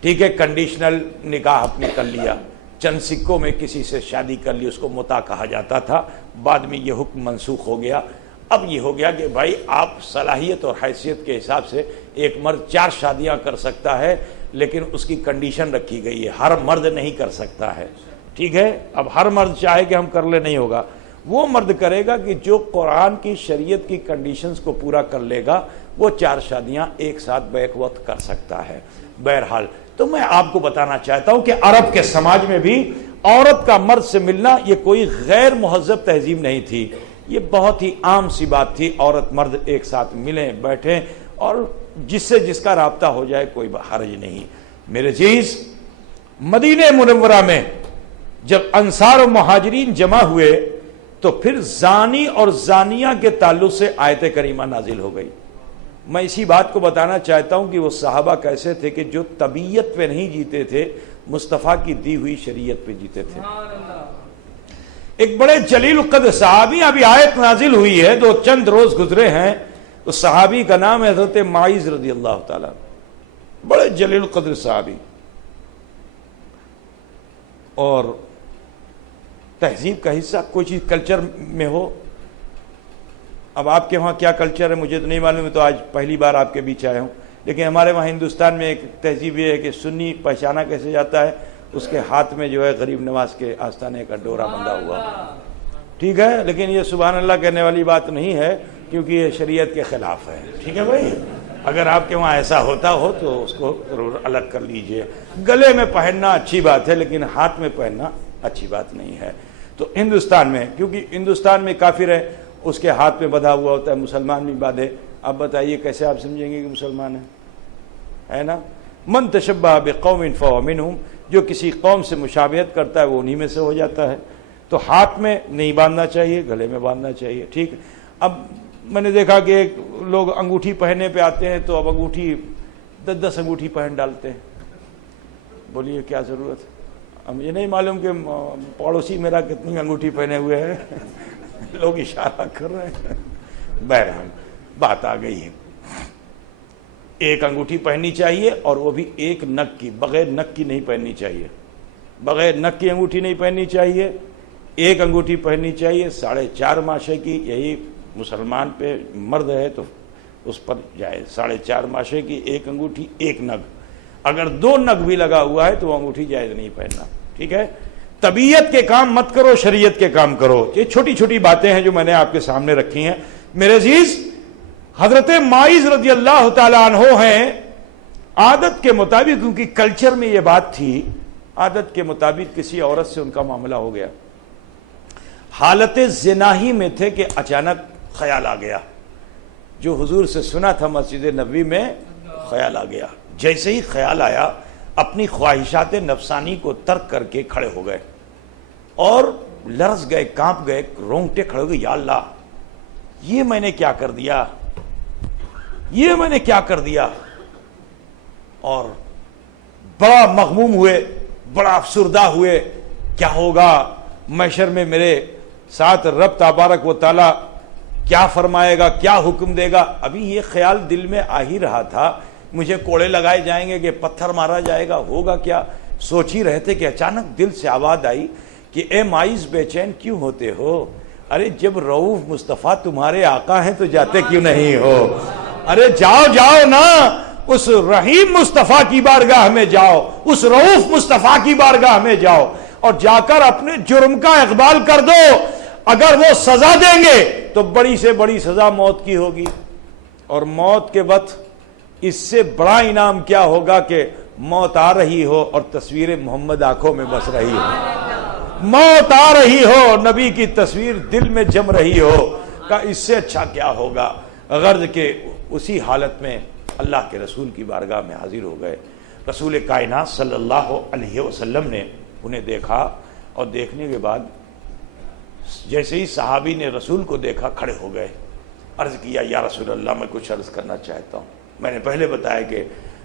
ٹھیک ہے، کنڈیشنل نکاح اپنے کر لیا، چند سکوں میں کسی سے شادی کر لی، اس کو متع کہا جاتا تھا۔ بعد میں یہ حکم منسوخ ہو گیا۔ اب یہ ہو گیا کہ بھائی آپ صلاحیت اور حیثیت کے حساب سے ایک مرد 4 شادیاں کر سکتا ہے، لیکن اس کی کنڈیشن رکھی گئی ہے، ہر مرد نہیں کر سکتا ہے، ٹھیک ہے۔ اب ہر مرد چاہے کہ ہم کر لے، نہیں ہوگا، وہ مرد کرے گا کہ جو قرآن کی شریعت کی کنڈیشنز کو پورا کر لے گا، وہ 4 شادیاں ایک ساتھ بیک وقت کر سکتا ہے۔ بہرحال تو میں آپ کو بتانا چاہتا ہوں کہ عرب کے سماج میں بھی عورت کا مرد سے ملنا یہ کوئی غیر مہذب تہذیب نہیں تھی، یہ بہت ہی عام سی بات تھی۔ عورت مرد ایک ساتھ ملیں، بیٹھیں اور جس سے جس کا رابطہ ہو جائے، کوئی حرج نہیں۔ میرے عزیز، مدینہ منورہ میں جب انصار و مہاجرین جمع ہوئے تو پھر زانی اور زانیہ کے تعلق سے آیت کریمہ نازل ہو گئی۔ میں اسی بات کو بتانا چاہتا ہوں کہ وہ صحابہ کیسے تھے کہ جو طبیعت پہ نہیں جیتے تھے، مصطفیٰ کی دی ہوئی شریعت پہ جیتے تھے۔ ایک بڑے جلیل القدر صحابی، ابھی آیت نازل ہوئی ہے، دو چند روز گزرے ہیں، اس صحابی کا نام ہے حضرت معاذ رضی اللہ تعالیٰ، بڑے جلیل القدر صحابی، اور تہذیب کا حصہ کوئی چیز کلچر میں ہو۔ اب آپ کے وہاں کیا کلچر ہے مجھے تو نہیں معلوم، ہے تو آج پہلی بار آپ کے بیچ آیا ہوں، لیکن ہمارے وہاں ہندوستان میں ایک تہذیب یہ ہے کہ سنی پہچانا کیسے جاتا ہے، اس کے ہاتھ میں جو ہے غریب نواز کے آستانے کا ڈورا بندھا ہوا، ٹھیک ہے، لیکن یہ سبحان اللہ کہنے والی بات نہیں ہے کیونکہ یہ شریعت کے خلاف ہے، ٹھیک ہے بھائی، اگر آپ کے وہاں ایسا ہوتا ہو تو اس کو ضرور الگ کر لیجئے۔ گلے میں پہننا اچھی بات ہے لیکن ہاتھ میں پہننا اچھی بات نہیں ہے۔ تو ہندوستان میں، کیونکہ ہندوستان میں کافر ہے، اس کے ہاتھ میں بندھا ہوا ہوتا ہے، مسلمان بھی باندھے، اب بتائیے کیسے آپ سمجھیں گے کہ مسلمان ہے نا؟ من تشبہ بقوم فہو منہم، جو کسی قوم سے مشابہت کرتا ہے وہ انہی میں سے ہو جاتا ہے۔ تو ہاتھ میں نہیں باندھنا چاہیے، گلے میں باندھنا چاہیے، ٹھیک۔ اب میں نے دیکھا کہ لوگ انگوٹھی پہننے پہ آتے ہیں تو اب انگوٹھی 10 انگوٹھی پہن ڈالتے ہیں، بولیے کیا ضرورت ہے؟ اب مجھے نہیں معلوم کہ پڑوسی میرا کتنی انگوٹھی پہنے ہوئے ہیں، لوگ اشارہ کر رہے ہیں، بہرحال بات آ گئی ہے۔ ایک انگوٹھی پہننی چاہیے اور وہ بھی ایک نگ کی، بغیر نگ کی نہیں پہننی چاہیے، بغیر نگ کی انگوٹھی نہیں پہننی چاہیے، ایک انگوٹھی پہننی چاہیے 4.5 ماشے کی، یہی مسلمان پہ مرد ہے تو اس پر جائے 4.5 ماشے کی ایک انگوٹھی ایک نگ، اگر 2 نگ بھی لگا ہوا ہے تو وہ انگوٹھی جائز نہیں پہننا، ٹھیک ہے۔ طبیعت کے کام مت کرو، شریعت کے کام کرو۔ یہ چھوٹی چھوٹی باتیں ہیں جو میں نے آپ کے سامنے رکھی ہیں میرے عزیز۔ حضرت معاذ رضی اللہ تعالیٰ عنہ ہیں، عادت کے مطابق، کیونکہ کلچر میں یہ بات تھی، عادت کے مطابق کسی عورت سے ان کا معاملہ ہو گیا، حالت زنا ہی میں تھے کہ اچانک خیال آ گیا، جو حضور سے سنا تھا مسجد نبوی میں، خیال آ گیا۔ جیسے ہی خیال آیا اپنی خواہشات نفسانی کو ترک کر کے کھڑے ہو گئے اور لرز گئے، کانپ گئے، رونگٹے کھڑے ہو گئے، یا اللہ یہ میں نے کیا کر دیا، یہ میں نے کیا کر دیا، اور بڑا مغموم ہوئے، بڑا افسردہ ہوئے، کیا ہوگا محشر میں میرے ساتھ رب تبارک و تعالیٰ کیا فرمائے گا، کیا حکم دے گا۔ ابھی یہ خیال دل میں آ ہی رہا تھا، مجھے کوڑے لگائے جائیں گے کہ پتھر مارا جائے گا، ہوگا کیا، سوچ ہی رہے تھے کہ اچانک دل سے آواز آئی کہ اے معاذ بے چین کیوں ہوتے ہو؟ ارے جب رؤوف مصطفیٰ تمہارے آقا ہیں تو جاتے کیوں نہیں ہو؟ ارے جاؤ جاؤ نا، اس رحیم مصطفیٰ کی بارگاہ میں جاؤ، اس رؤوف مصطفیٰ کی بارگاہ میں جاؤ اور جا کر اپنے جرم کا اقبال کر دو، اگر وہ سزا دیں گے تو بڑی سے بڑی سزا موت کی ہوگی، اور موت کے وقت اس سے بڑا انعام کیا ہوگا کہ موت آ رہی ہو اور تصویر محمد آنکھوں میں بس رہی ہو، موت آ رہی ہو، نبی کی تصویر دل میں جم رہی ہو، کہ اس سے اچھا کیا ہوگا؟ غرض کہ اسی حالت میں اللہ کے رسول کی بارگاہ میں حاضر ہو گئے۔ رسول کائنات صلی اللہ علیہ وسلم نے انہیں دیکھا، اور دیکھنے کے بعد جیسے ہی صحابی نے رسول کو دیکھا کھڑے ہو گئے، عرض کیا یا رسول اللہ میں کچھ عرض کرنا چاہتا ہوں۔ میں نے پہلے بتایا کہ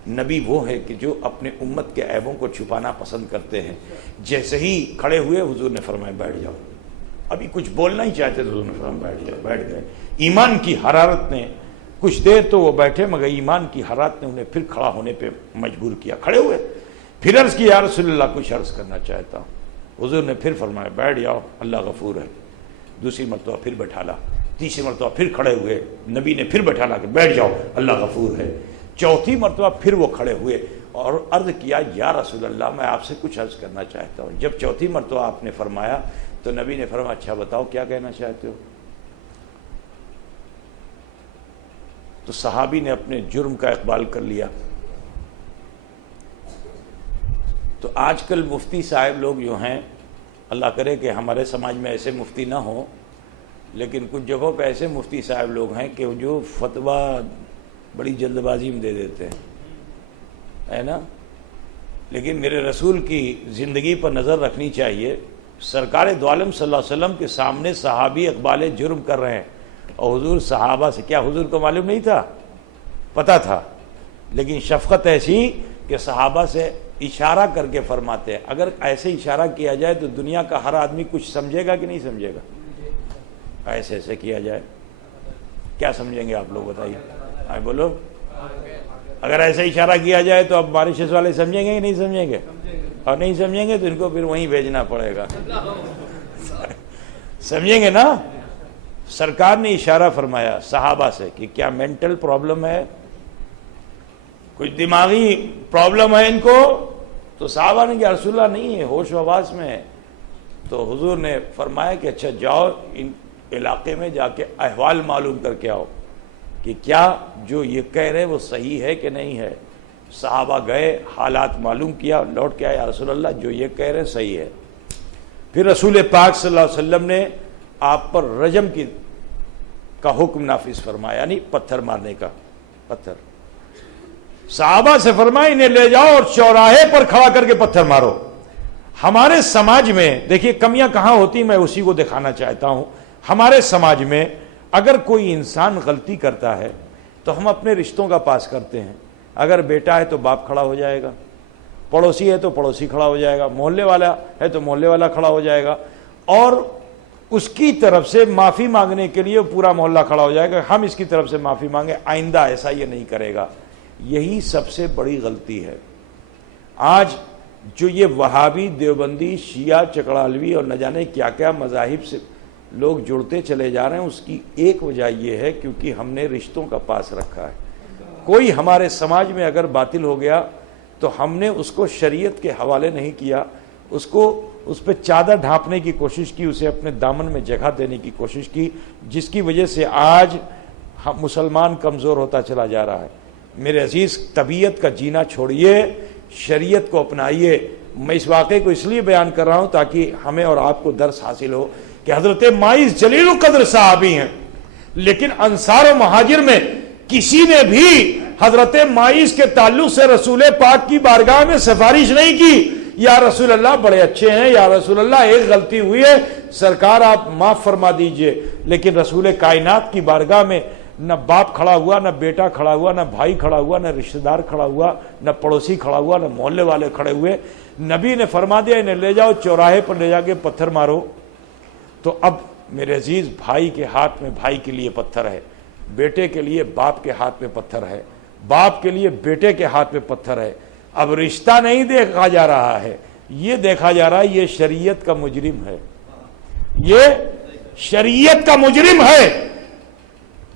نبی وہ ہے کہ جو اپنے امت کے عیبوں کو چھپانا پسند کرتے ہیں۔ جیسے ہی کھڑے ہوئے حضور نے فرمایا بیٹھ جاؤ، ابھی کچھ بولنا ہی چاہتے تھے، حضور نے فرمایا بیٹھ جاؤ، بیٹھ گئے۔ ایمان کی حرارت نے کچھ دیر تو وہ بیٹھے، مگر ایمان کی حرارت نے انہیں پھر کھڑا ہونے پہ مجبور کیا، کھڑے ہوئے، پھر عرض کیا یا رسول اللہ کچھ عرض کرنا چاہتا ہوں۔ حضور نے پھر فرمایا بیٹھ جاؤ، اللہ غفور ہے۔ دوسری مرتبہ پھر بٹھالا، تیسری مرتبہ پھر کھڑے ہوئے، نبی نے پھر بٹھالا کہ بیٹھ جاؤ، اللہ غفور ہے۔ چوتھی مرتبہ پھر وہ کھڑے ہوئے اور عرض کیا یا رسول اللہ میں آپ سے کچھ عرض کرنا چاہتا ہوں۔ جب چوتھی مرتبہ آپ نے فرمایا تو نبی نے فرمایا اچھا بتاؤ کیا کہنا چاہتے ہو؟ تو صحابی نے اپنے جرم کا اقبال کر لیا۔ تو آج کل مفتی صاحب لوگ جو ہیں، اللہ کرے کہ ہمارے سماج میں ایسے مفتی نہ ہوں، لیکن کچھ جگہوں پہ ایسے مفتی صاحب لوگ ہیں کہ جو فتویٰ بڑی جلد بازی میں دے دیتے ہیں، ہے نا؟ لیکن میرے رسول کی زندگی پر نظر رکھنی چاہیے۔ سرکار دو عالم صلی اللہ علیہ وسلم کے سامنے صحابی اقبال جرم کر رہے ہیں، اور حضور صحابہ سے، کیا حضور کو معلوم نہیں تھا پتہ تھا، لیکن شفقت ایسی کہ صحابہ سے اشارہ کر کے فرماتے ہیں. اگر ایسے اشارہ کیا جائے تو دنیا کا ہر آدمی کچھ سمجھے گا کہ نہیں سمجھے گا؟ ایسے ایسے کیا جائے کیا سمجھیں گے آپ لوگ بتائیے؟ بولو. اگر ایسا اشارہ کیا جائے تو اب ماریشس والے سمجھیں گے کہ نہیں سمجھیں گے؟ اور نہیں سمجھیں گے تو ان کو پھر وہیں بھیجنا پڑے گا. سمجھیں گے نا؟ سرکار نے اشارہ فرمایا صحابہ سے کہ کیا مینٹل پرابلم ہے، کچھ دماغی پرابلم ہے ان کو؟ تو صحابہ نے کہ رسول اللہ نہیں ہے، ہوش و حواس میں ہے. تو حضور نے فرمایا کہ اچھا جاؤ ان علاقے میں جا کے احوال معلوم کر کے آؤ کہ کیا جو یہ کہہ رہے وہ صحیح ہے کہ نہیں ہے. صحابہ گئے، حالات معلوم کیا، لوٹ کے آئے، یا رسول اللہ جو یہ کہہ رہے صحیح ہے. پھر رسول پاک صلی اللہ علیہ وسلم نے آپ پر رجم کا حکم نافذ فرمایا، یعنی پتھر مارنے کا. پتھر صحابہ سے فرمایا انہیں لے جاؤ اور چوراہے پر کھڑا کر کے پتھر مارو. ہمارے سماج میں دیکھیے کمیاں کہاں ہوتی، میں اسی کو دکھانا چاہتا ہوں. ہمارے سماج میں اگر کوئی انسان غلطی کرتا ہے تو ہم اپنے رشتوں کا پاس کرتے ہیں. اگر بیٹا ہے تو باپ کھڑا ہو جائے گا، پڑوسی ہے تو پڑوسی کھڑا ہو جائے گا، محلے والا ہے تو محلے والا کھڑا ہو جائے گا، اور اس کی طرف سے معافی مانگنے کے لیے پورا محلہ کھڑا ہو جائے گا. ہم اس کی طرف سے معافی مانگیں، آئندہ ایسا یہ نہیں کرے گا. یہی سب سے بڑی غلطی ہے. آج جو یہ وہابی، دیوبندی، شیعہ، چکڑالوی اور نہ جانے کیا کیا مذاہب سے لوگ جڑتے چلے جا رہے ہیں، اس کی ایک وجہ یہ ہے کیونکہ ہم نے رشتوں کا پاس رکھا ہے. کوئی ہمارے سماج میں اگر باطل ہو گیا تو ہم نے اس کو شریعت کے حوالے نہیں کیا، اس پہ چادر ڈھانپنے کی کوشش کی، اسے اپنے دامن میں جگہ دینے کی کوشش کی، جس کی وجہ سے آج مسلمان کمزور ہوتا چلا جا رہا ہے. میرے عزیز، طبیعت کا جینا چھوڑیے، شریعت کو اپنائیے. میں اس واقعے کو اس لیے بیان کر رہا ہوں تاکہ ہمیں اور آپ کو درس حاصل ہو کہ حضرت ماعز جلیل القدر صحابی ہیں، لیکن انصار و مہاجر میں کسی نے بھی حضرت ماعز کے تعلق سے رسول پاک کی بارگاہ میں سفارش نہیں کی یا رسول اللہ بڑے اچھے ہیں، یا رسول اللہ ایک غلطی ہوئی ہے سرکار آپ معاف فرما دیجئے. لیکن رسول کائنات کی بارگاہ میں نہ باپ کھڑا ہوا، نہ بیٹا کھڑا ہوا، نہ بھائی کھڑا ہوا، نہ رشتہ دار کھڑا ہوا، نہ پڑوسی کھڑا ہوا، نہ محلے والے کھڑے ہوئے. نبی نے فرما دیا انہیں لے جاؤ، چوراہے پر لے جا کے پتھر مارو. تو اب میرے عزیز، بھائی کے ہاتھ میں بھائی کے لیے پتھر ہے، بیٹے کے لیے باپ کے ہاتھ میں پتھر ہے، باپ کے لیے بیٹے کے ہاتھ میں پتھر ہے. اب رشتہ نہیں دیکھا جا رہا ہے، یہ دیکھا جا رہا ہے یہ شریعت کا مجرم ہے، یہ شریعت کا مجرم ہے.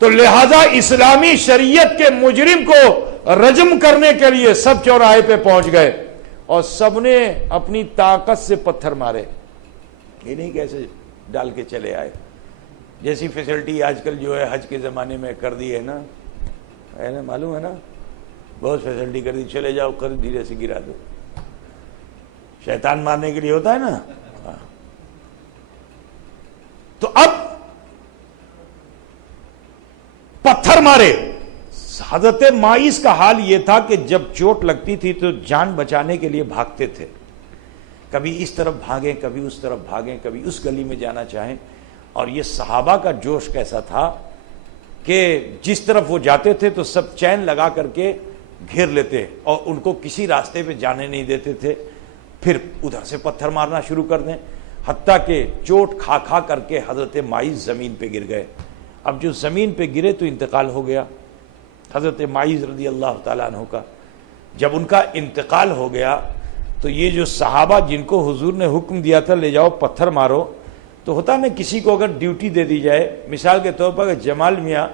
تو لہذا اسلامی شریعت کے مجرم کو رجم کرنے کے لیے سب چوراہے پہ پہنچ گئے اور سب نے اپنی طاقت سے پتھر مارے. یہ نہیں کیسے ڈال کے چلے آئے. جیسی فیسلٹی آج کل جو ہے حج کے زمانے میں کر دی ہے نا، معلوم ہے نا، بہت فیسلٹی کر دی، چلے جاؤ کر دھیرے سے گرا دو. شیطان مارنے کے لیے ہوتا ہے نا. تو اب پتھر مارے. حضرت ماعز کا حال یہ تھا کہ جب چوٹ لگتی تھی تو جان بچانے کے لیے بھاگتے تھے، کبھی اس طرف بھاگیں، کبھی اس طرف بھاگیں، کبھی اس گلی میں جانا چاہیں. اور یہ صحابہ کا جوش کیسا تھا کہ جس طرف وہ جاتے تھے تو سب چین لگا کر کے گھیر لیتے اور ان کو کسی راستے پہ جانے نہیں دیتے تھے. پھر ادھر سے پتھر مارنا شروع کر دیں، حتیٰ کہ چوٹ کھا کھا کر کے حضرت ماعز زمین پہ گر گئے. اب جو زمین پہ گرے تو انتقال ہو گیا حضرت ماعز رضی اللہ تعالیٰ عنہ کا. جب ان کا انتقال ہو گیا تو یہ جو صحابہ جن کو حضور نے حکم دیا تھا لے جاؤ پتھر مارو، تو ہوتا نا کسی کو اگر ڈیوٹی دے دی جائے، مثال کے طور پر جمال میاں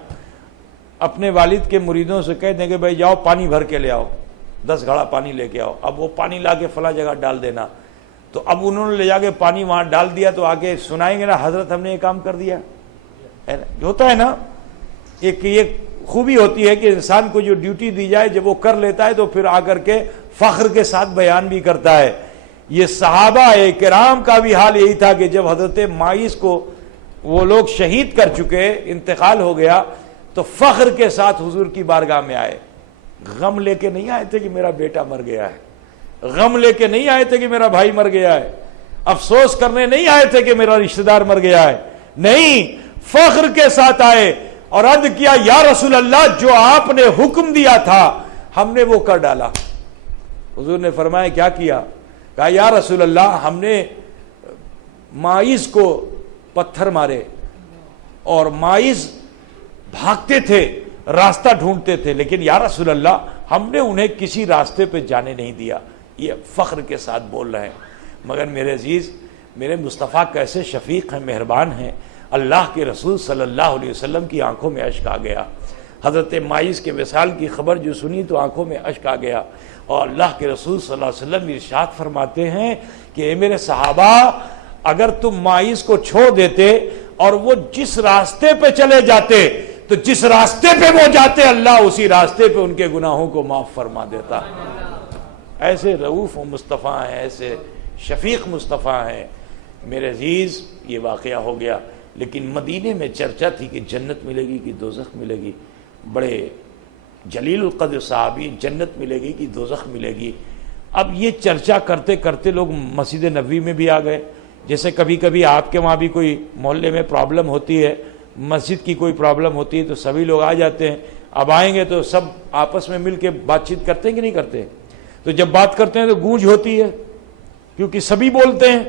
اپنے والد کے مریدوں سے کہہ دیں کہ بھائی جاؤ پانی بھر کے لے آؤ، 10 گھڑا پانی لے کے آؤ، اب وہ پانی لا کے فلاں جگہ ڈال دینا. تو اب انہوں نے لے جا کے پانی وہاں ڈال دیا تو آگے سنائیں گے نا حضرت ہم نے یہ کام کر دیا. ہوتا ہے نا، ایک یہ خوبی ہوتی ہے کہ انسان کو جو ڈیوٹی دی جائے جب وہ کر لیتا ہے تو پھر آ کر کے فخر کے ساتھ بیان بھی کرتا ہے. یہ صحابہ کرام کا بھی حال یہی تھا کہ جب حضرت ماعز کو وہ لوگ شہید کر چکے، انتقال ہو گیا، تو فخر کے ساتھ حضور کی بارگاہ میں آئے. غم لے کے نہیں آئے تھے کہ میرا بیٹا مر گیا ہے، غم لے کے نہیں آئے تھے کہ میرا بھائی مر گیا ہے، افسوس کرنے نہیں آئے تھے کہ میرا رشتہ دار مر گیا ہے. نہیں، فخر کے ساتھ آئے اور عرض کیا یا رسول اللہ جو آپ نے حکم دیا تھا ہم نے وہ کر ڈالا۔ حضور نے فرمایا کیا کیا؟ کہا یا رسول اللہ ہم نے ماعز کو پتھر مارے اور ماعز بھاگتے تھے، راستہ ڈھونڈتے تھے، لیکن یا رسول اللہ ہم نے انہیں کسی راستے پہ جانے نہیں دیا۔ یہ فخر کے ساتھ بول رہے ہیں۔ مگر میرے عزیز، میرے مصطفیٰ کیسے شفیق ہیں، مہربان ہیں۔ اللہ کے رسول صلی اللہ علیہ وسلم کی آنکھوں میں اشک آ گیا۔ حضرت ماعز کے وصال کی خبر جو سنی تو آنکھوں میں اشک آ گیا، اور اللہ کے رسول صلی اللہ علیہ وسلم ارشاد فرماتے ہیں کہ اے میرے صحابہ، اگر تم ماعز کو چھوڑ دیتے اور وہ جس راستے پہ چلے جاتے تو جس راستے پہ وہ جاتے اللہ اسی راستے پہ ان کے گناہوں کو معاف فرما دیتا۔ ایسے رؤوف و مصطفیٰ ہیں، ایسے شفیق مصطفیٰ ہیں۔ میرے عزیز، یہ واقعہ ہو گیا، لیکن مدینے میں چرچا تھی کہ جنت ملے گی کہ دوزخ ملے گی۔ بڑے جلیل القدر صحابی، جنت ملے گی کہ دوزخ ملے گی۔ اب یہ چرچا کرتے کرتے لوگ مسجد نبوی میں بھی آ گئے۔ جیسے کبھی کبھی آپ کے وہاں بھی کوئی محلے میں پرابلم ہوتی ہے، مسجد کی کوئی پرابلم ہوتی ہے تو سبھی لوگ آ جاتے ہیں۔ اب آئیں گے تو سب آپس میں مل کے بات چیت کرتے ہیں کہ نہیں کرتے؟ تو جب بات کرتے ہیں تو گونج ہوتی ہے، کیونکہ سبھی بولتے ہیں۔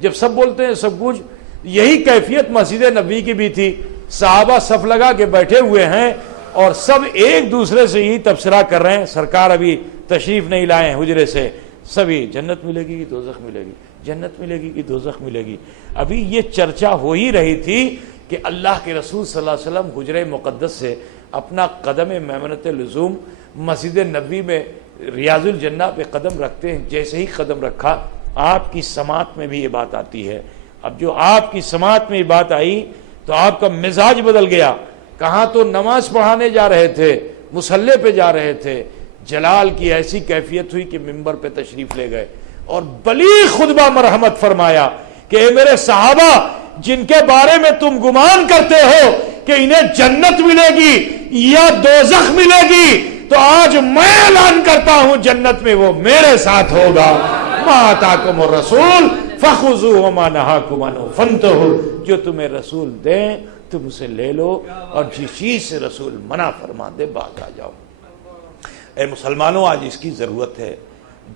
جب سب بولتے ہیں سب گونج۔ یہی کیفیت مسجد نبوی کی بھی تھی۔ صحابہ صف لگا کے بیٹھے ہوئے ہیں اور سب ایک دوسرے سے یہی تبصرہ کر رہے ہیں، سرکار ابھی تشریف نہیں لائے ہیں حجرے سے، سبھی جنت ملے گی کہ دوزخ ملے گی، جنت ملے گی کہ دوزخ ملے گی۔ ابھی یہ چرچا ہو ہی رہی تھی کہ اللہ کے رسول صلی اللہ علیہ وسلم حجرہ مقدس سے اپنا قدم میمنۃ لزوم مسجد نبوی میں ریاض الجنہ پہ قدم رکھتے ہیں۔ جیسے ہی قدم رکھا آپ کی سماعت میں بھی یہ بات آتی ہے۔ اب جو آپ کی سماعت میں یہ بات آئی تو آپ کا مزاج بدل گیا۔ کہاں تو نماز پڑھانے جا رہے تھے، مصلی پہ جا رہے تھے، جلال کی ایسی کیفیت ہوئی کہ ممبر پہ تشریف لے گئے اور بلیغ خطبہ مرحمت فرمایا کہ اے میرے صحابہ، جن کے بارے میں تم گمان کرتے ہو کہ انہیں جنت ملے گی یا دوزخ ملے گی، تو آج میں اعلان کرتا ہوں جنت میں وہ میرے ساتھ ہوگا۔ ما آتاکم الرسول فخذوہ وما نہاکم عنہ فانتہوا، جو تمہیں رسول دیں تم اسے لے لو، اور جس چیز سے رسول منع فرما دے باز آ جاؤ۔ اے مسلمانوں، آج اس کی ضرورت ہے۔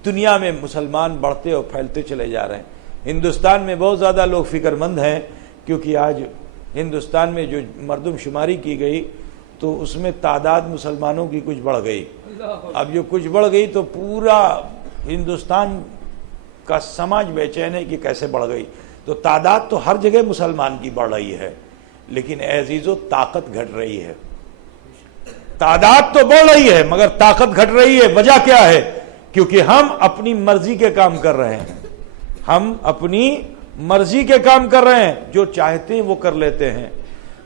دنیا میں مسلمان بڑھتے اور پھیلتے چلے جا رہے ہیں۔ ہندوستان میں بہت زیادہ لوگ فکر مند ہیں، کیونکہ آج ہندوستان میں جو مردم شماری کی گئی تو اس میں تعداد مسلمانوں کی کچھ بڑھ گئی۔ اب جو کچھ بڑھ گئی تو پورا ہندوستان کا سماج بے چین ہے کہ کیسے بڑھ گئی۔ تو تعداد تو ہر جگہ مسلمان کی بڑھ رہی ہے، لیکن اے عزیزو طاقت گھٹ رہی ہے۔ تعداد تو بڑھ رہی ہے مگر طاقت گھٹ رہی ہے۔ وجہ کیا ہے؟ کیونکہ ہم اپنی مرضی کے کام کر رہے ہیں، ہم اپنی مرضی کے کام کر رہے ہیں، جو چاہتے ہیں وہ کر لیتے ہیں۔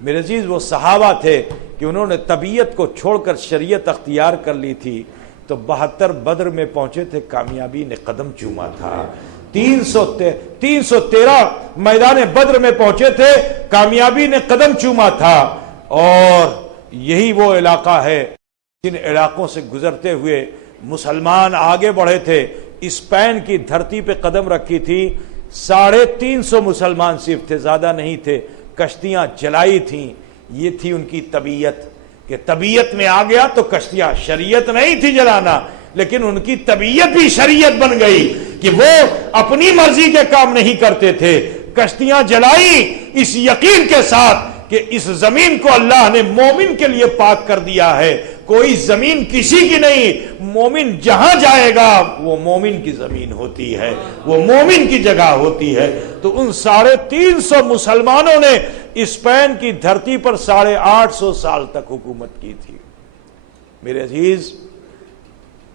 میرے عزیز، وہ صحابہ تھے کہ انہوں نے طبیعت کو چھوڑ کر شریعت اختیار کر لی تھی، تو 72 بدر میں پہنچے تھے، کامیابی نے قدم چوما تھا۔ 313 میدان بدر میں پہنچے تھے، کامیابی نے قدم چوما تھا۔ اور یہی وہ علاقہ ہے جن علاقوں سے گزرتے ہوئے مسلمان آگے بڑھے تھے۔ اسپین کی دھرتی پہ قدم رکھی تھی، 350 مسلمان صرف تھے، زیادہ نہیں تھے۔ کشتیاں جلائی تھیں۔ یہ تھی ان کی طبیعت کہ طبیعت میں آ گیا تو کشتیاں، شریعت نہیں تھی جلانا، لیکن ان کی طبیعت بھی شریعت بن گئی کہ وہ اپنی مرضی کے کام نہیں کرتے تھے۔ کشتیاں جلائی اس یقین کے ساتھ کہ اس زمین کو اللہ نے مومن کے لیے پاک کر دیا ہے، کوئی زمین کسی کی نہیں، مومن جہاں جائے گا وہ مومن کی زمین ہوتی ہے، وہ مومن کی جگہ ہوتی ہے۔ تو ان 350 مسلمانوں نے اسپین کی دھرتی پر 850 سال تک حکومت کی تھی۔ میرے عزیز،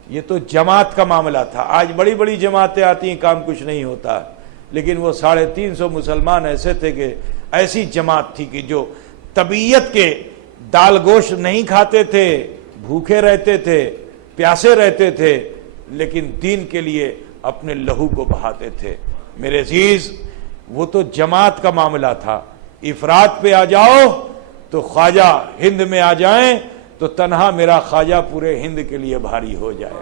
یہ تو جماعت کا معاملہ تھا۔ آج بڑی بڑی جماعتیں آتی ہیں، کام کچھ نہیں ہوتا، لیکن وہ 350 مسلمان ایسے تھے کہ ایسی جماعت تھی کہ جو طبیعت کے دال گوشت نہیں کھاتے تھے، بھوکے رہتے تھے، پیاسے رہتے تھے، لیکن دین کے لیے اپنے لہو کو بہاتے تھے۔ میرے عزیز، وہ تو جماعت کا معاملہ تھا۔ افراد پہ آ جاؤ تو خواجہ ہند میں آ جائیں تو تنہا میرا خواجہ پورے ہند کے لیے بھاری ہو جائے۔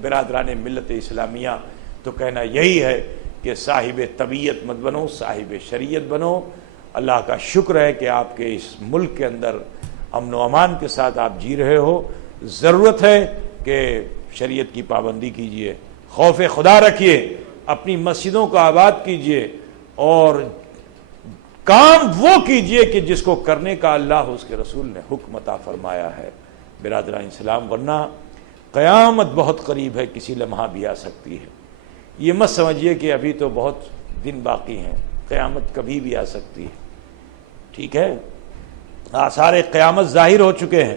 برادران ملت اسلامیہ، تو کہنا یہی ہے کہ صاحب طبیعت مت بنو، صاحب شریعت بنو۔ اللہ کا شکر ہے کہ آپ کے اس ملک کے اندر امن و امان کے ساتھ آپ جی رہے ہو، ضرورت ہے کہ شریعت کی پابندی کیجئے، خوف خدا رکھیے، اپنی مسجدوں کو آباد کیجئے اور کام وہ کیجئے کہ جس کو کرنے کا اللہ اس کے رسول نے حکم عطا فرمایا ہے۔ برادران اسلام، ورنہ قیامت بہت قریب ہے، کسی لمحہ بھی آ سکتی ہے۔ یہ مت سمجھیے کہ ابھی تو بہت دن باقی ہیں، قیامت کبھی بھی آ سکتی ہے، ٹھیک ہے؟ آثار قیامت ظاہر ہو چکے ہیں،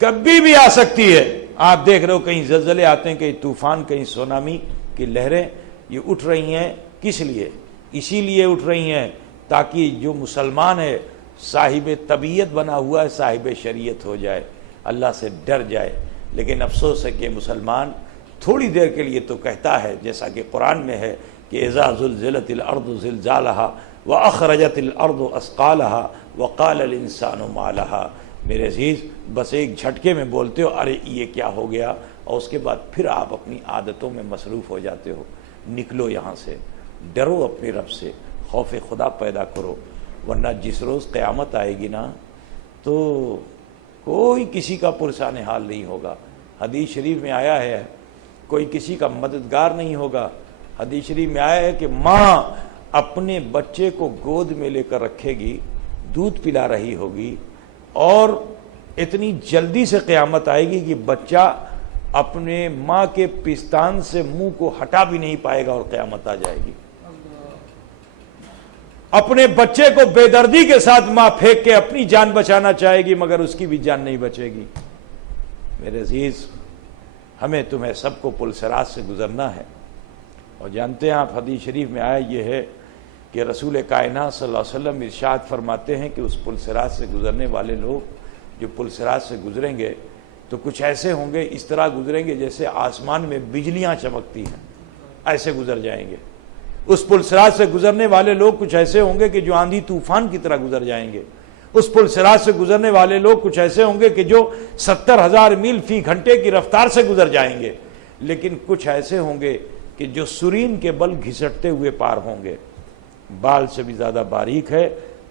کبھی بھی آ سکتی ہے۔ آپ دیکھ رہے ہو کہیں زلزلے آتے ہیں، کہیں طوفان، کہیں سونامی کی لہریں، یہ اٹھ رہی ہیں کس لیے؟ اسی لیے اٹھ رہی ہیں تاکہ جو مسلمان ہے صاحب طبیعت بنا ہوا ہے صاحب شریعت ہو جائے، اللہ سے ڈر جائے۔ لیکن افسوس ہے کہ مسلمان تھوڑی دیر کے لیے تو کہتا ہے، جیسا کہ قرآن میں ہے کہ اذا زلزلت الارض زلزالها واخرجت الارض اثقالها وقال الانسان ما لها۔ میرے عزیز، بس ایک جھٹکے میں بولتے ہو ارے یہ کیا ہو گیا، اور اس کے بعد پھر آپ اپنی عادتوں میں مصروف ہو جاتے ہو۔ نکلو یہاں سے، ڈرو اپنے رب سے، خوف خدا پیدا کرو، ورنہ جس روز قیامت آئے گی نا تو کوئی کسی کا پرسان حال نہیں ہوگا۔ حدیث شریف میں آیا ہے کوئی کسی کا مددگار نہیں ہوگا۔ حدیث شریف میں آیا ہے کہ ماں اپنے بچے کو گود میں لے کر رکھے گی، دودھ پلا رہی ہوگی، اور اتنی جلدی سے قیامت آئے گی کہ بچہ اپنے ماں کے پستان سے منہ کو ہٹا بھی نہیں پائے گا اور قیامت آ جائے گی۔ اپنے بچے کو بے دردی کے ساتھ ماں پھینک کے اپنی جان بچانا چاہے گی، مگر اس کی بھی جان نہیں بچے گی۔ میرے عزیز، ہمیں تمہیں سب کو پل صراط سے گزرنا ہے، اور جانتے ہیں آپ حدیث شریف میں آیا یہ ہے کہ رسول کائنات صلی اللہ علیہ وسلم ارشاد فرماتے ہیں کہ اس پل صراط سے گزرنے والے لوگ جو پل صراط سے گزریں گے تو کچھ ایسے ہوں گے، اس طرح گزریں گے جیسے آسمان میں بجلیاں چمکتی ہیں، ایسے گزر جائیں گے۔ اس پل صراط سے گزرنے والے لوگ کچھ ایسے ہوں گے کہ جو آندھی طوفان کی طرح گزر جائیں گے۔ اس پل صراط سے گزرنے والے لوگ کچھ ایسے ہوں گے کہ جو 70,000 میل فی گھنٹے کی رفتار سے گزر جائیں گے۔ لیکن کچھ ایسے ہوں گے کہ جو سرین کے بل گھسٹتے ہوئے پار ہوں گے۔ بال سے بھی زیادہ باریک ہے،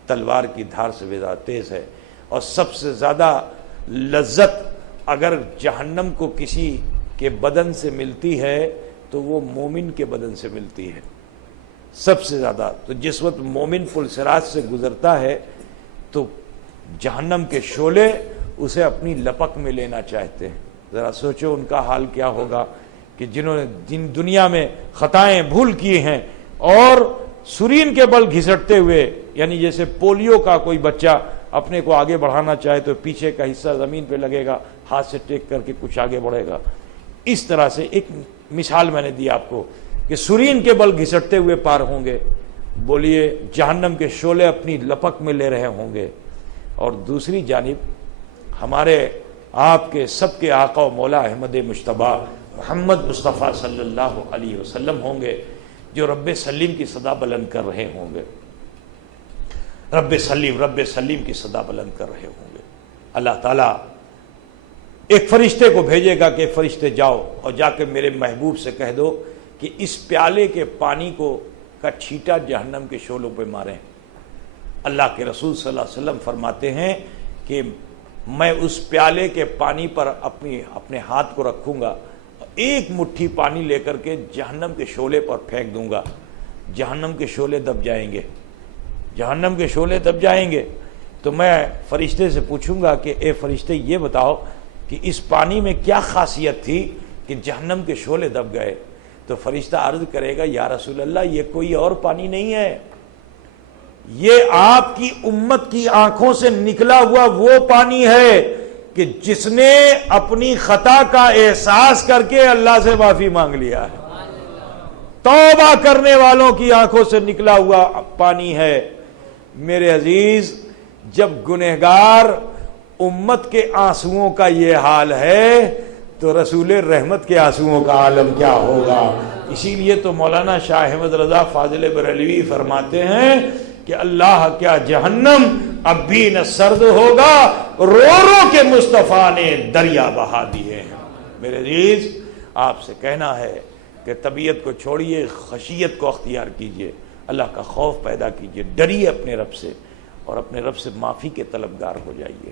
تلوار کی دھار سے بھی زیادہ تیز ہے، اور سب سے زیادہ لذت اگر جہنم کو کسی کے بدن سے ملتی ہے تو وہ مومن کے بدن سے ملتی ہے سب سے زیادہ۔ تو جس وقت مومن پل صراط سے گزرتا ہے تو جہنم کے شعلے اسے اپنی لپک میں لینا چاہتے ہیں۔ ذرا سوچو ان کا حال کیا ہوگا کہ جنہوں نے جن دنیا میں خطائیں بھول کی ہیں اور سرین کے بل گھسٹتے ہوئے، یعنی جیسے پولیو کا کوئی بچہ اپنے کو آگے بڑھانا چاہے تو پیچھے کا حصہ زمین پہ لگے گا، ہاتھ سے ٹیک کر کے کچھ آگے بڑھے گا۔ اس طرح سے ایک مثال میں نے دی آپ کو کہ سرین کے بل گھسٹتے ہوئے پار ہوں گے، بولیے جہنم کے شعلے اپنی لپک میں لے رہے ہوں گے، اور دوسری جانب ہمارے آپ کے سب کے آقا و مولا احمد مجتبیٰ محمد مصطفیٰ صلی اللہ علیہ وسلم ہوں گے جو رب سلیم کی صدا بلند کر رہے ہوں گے، رب سلیم کی صدا بلند کر رہے ہوں گے۔ اللہ تعالیٰ ایک فرشتے کو بھیجے گا کہ فرشتے جاؤ اور جا کے میرے محبوب سے کہہ دو کہ اس پیالے کے پانی کا چھیٹا جہنم کے شعلوں پہ ماریں۔ اللہ کے رسول صلی اللہ علیہ وسلم فرماتے ہیں کہ میں اس پیالے کے پانی پر اپنے ہاتھ کو رکھوں گا، ایک مٹھی پانی لے کر کے جہنم کے شعلے پر پھینک دوں گا، جہنم کے شعلے دب جائیں گے، جہنم کے شعلے دب جائیں گے۔ تو میں فرشتے سے پوچھوں گا کہ اے فرشتے یہ بتاؤ کہ اس پانی میں کیا خاصیت تھی کہ جہنم کے شعلے دب گئے؟ تو فرشتہ عرض کرے گا یا رسول اللہ یہ کوئی اور پانی نہیں ہے، یہ آپ کی امت کی آنکھوں سے نکلا ہوا وہ پانی ہے کہ جس نے اپنی خطا کا احساس کر کے اللہ سے معافی مانگ لیا ہے، توبہ کرنے والوں کی آنکھوں سے نکلا ہوا پانی ہے۔ میرے عزیز، جب گنہگار امت کے آنسوؤں کا یہ حال ہے تو رسول رحمت کے آنسوؤں کا عالم کیا ہوگا؟ اسی لیے تو مولانا شاہ احمد رضا فاضل بریلوی فرماتے ہیں کہ اللہ کیا جہنم اب بھی نہ سرد ہوگا، رو رو کے مصطفیٰ نے دریا بہا دیے ہیں۔ میرے عزیز، آپ سے کہنا ہے کہ طبیعت کو چھوڑیے، خشیت کو اختیار کیجئے، اللہ کا خوف پیدا کیجئے، ڈریے اپنے رب سے اور اپنے رب سے معافی کے طلبگار ہو جائیے۔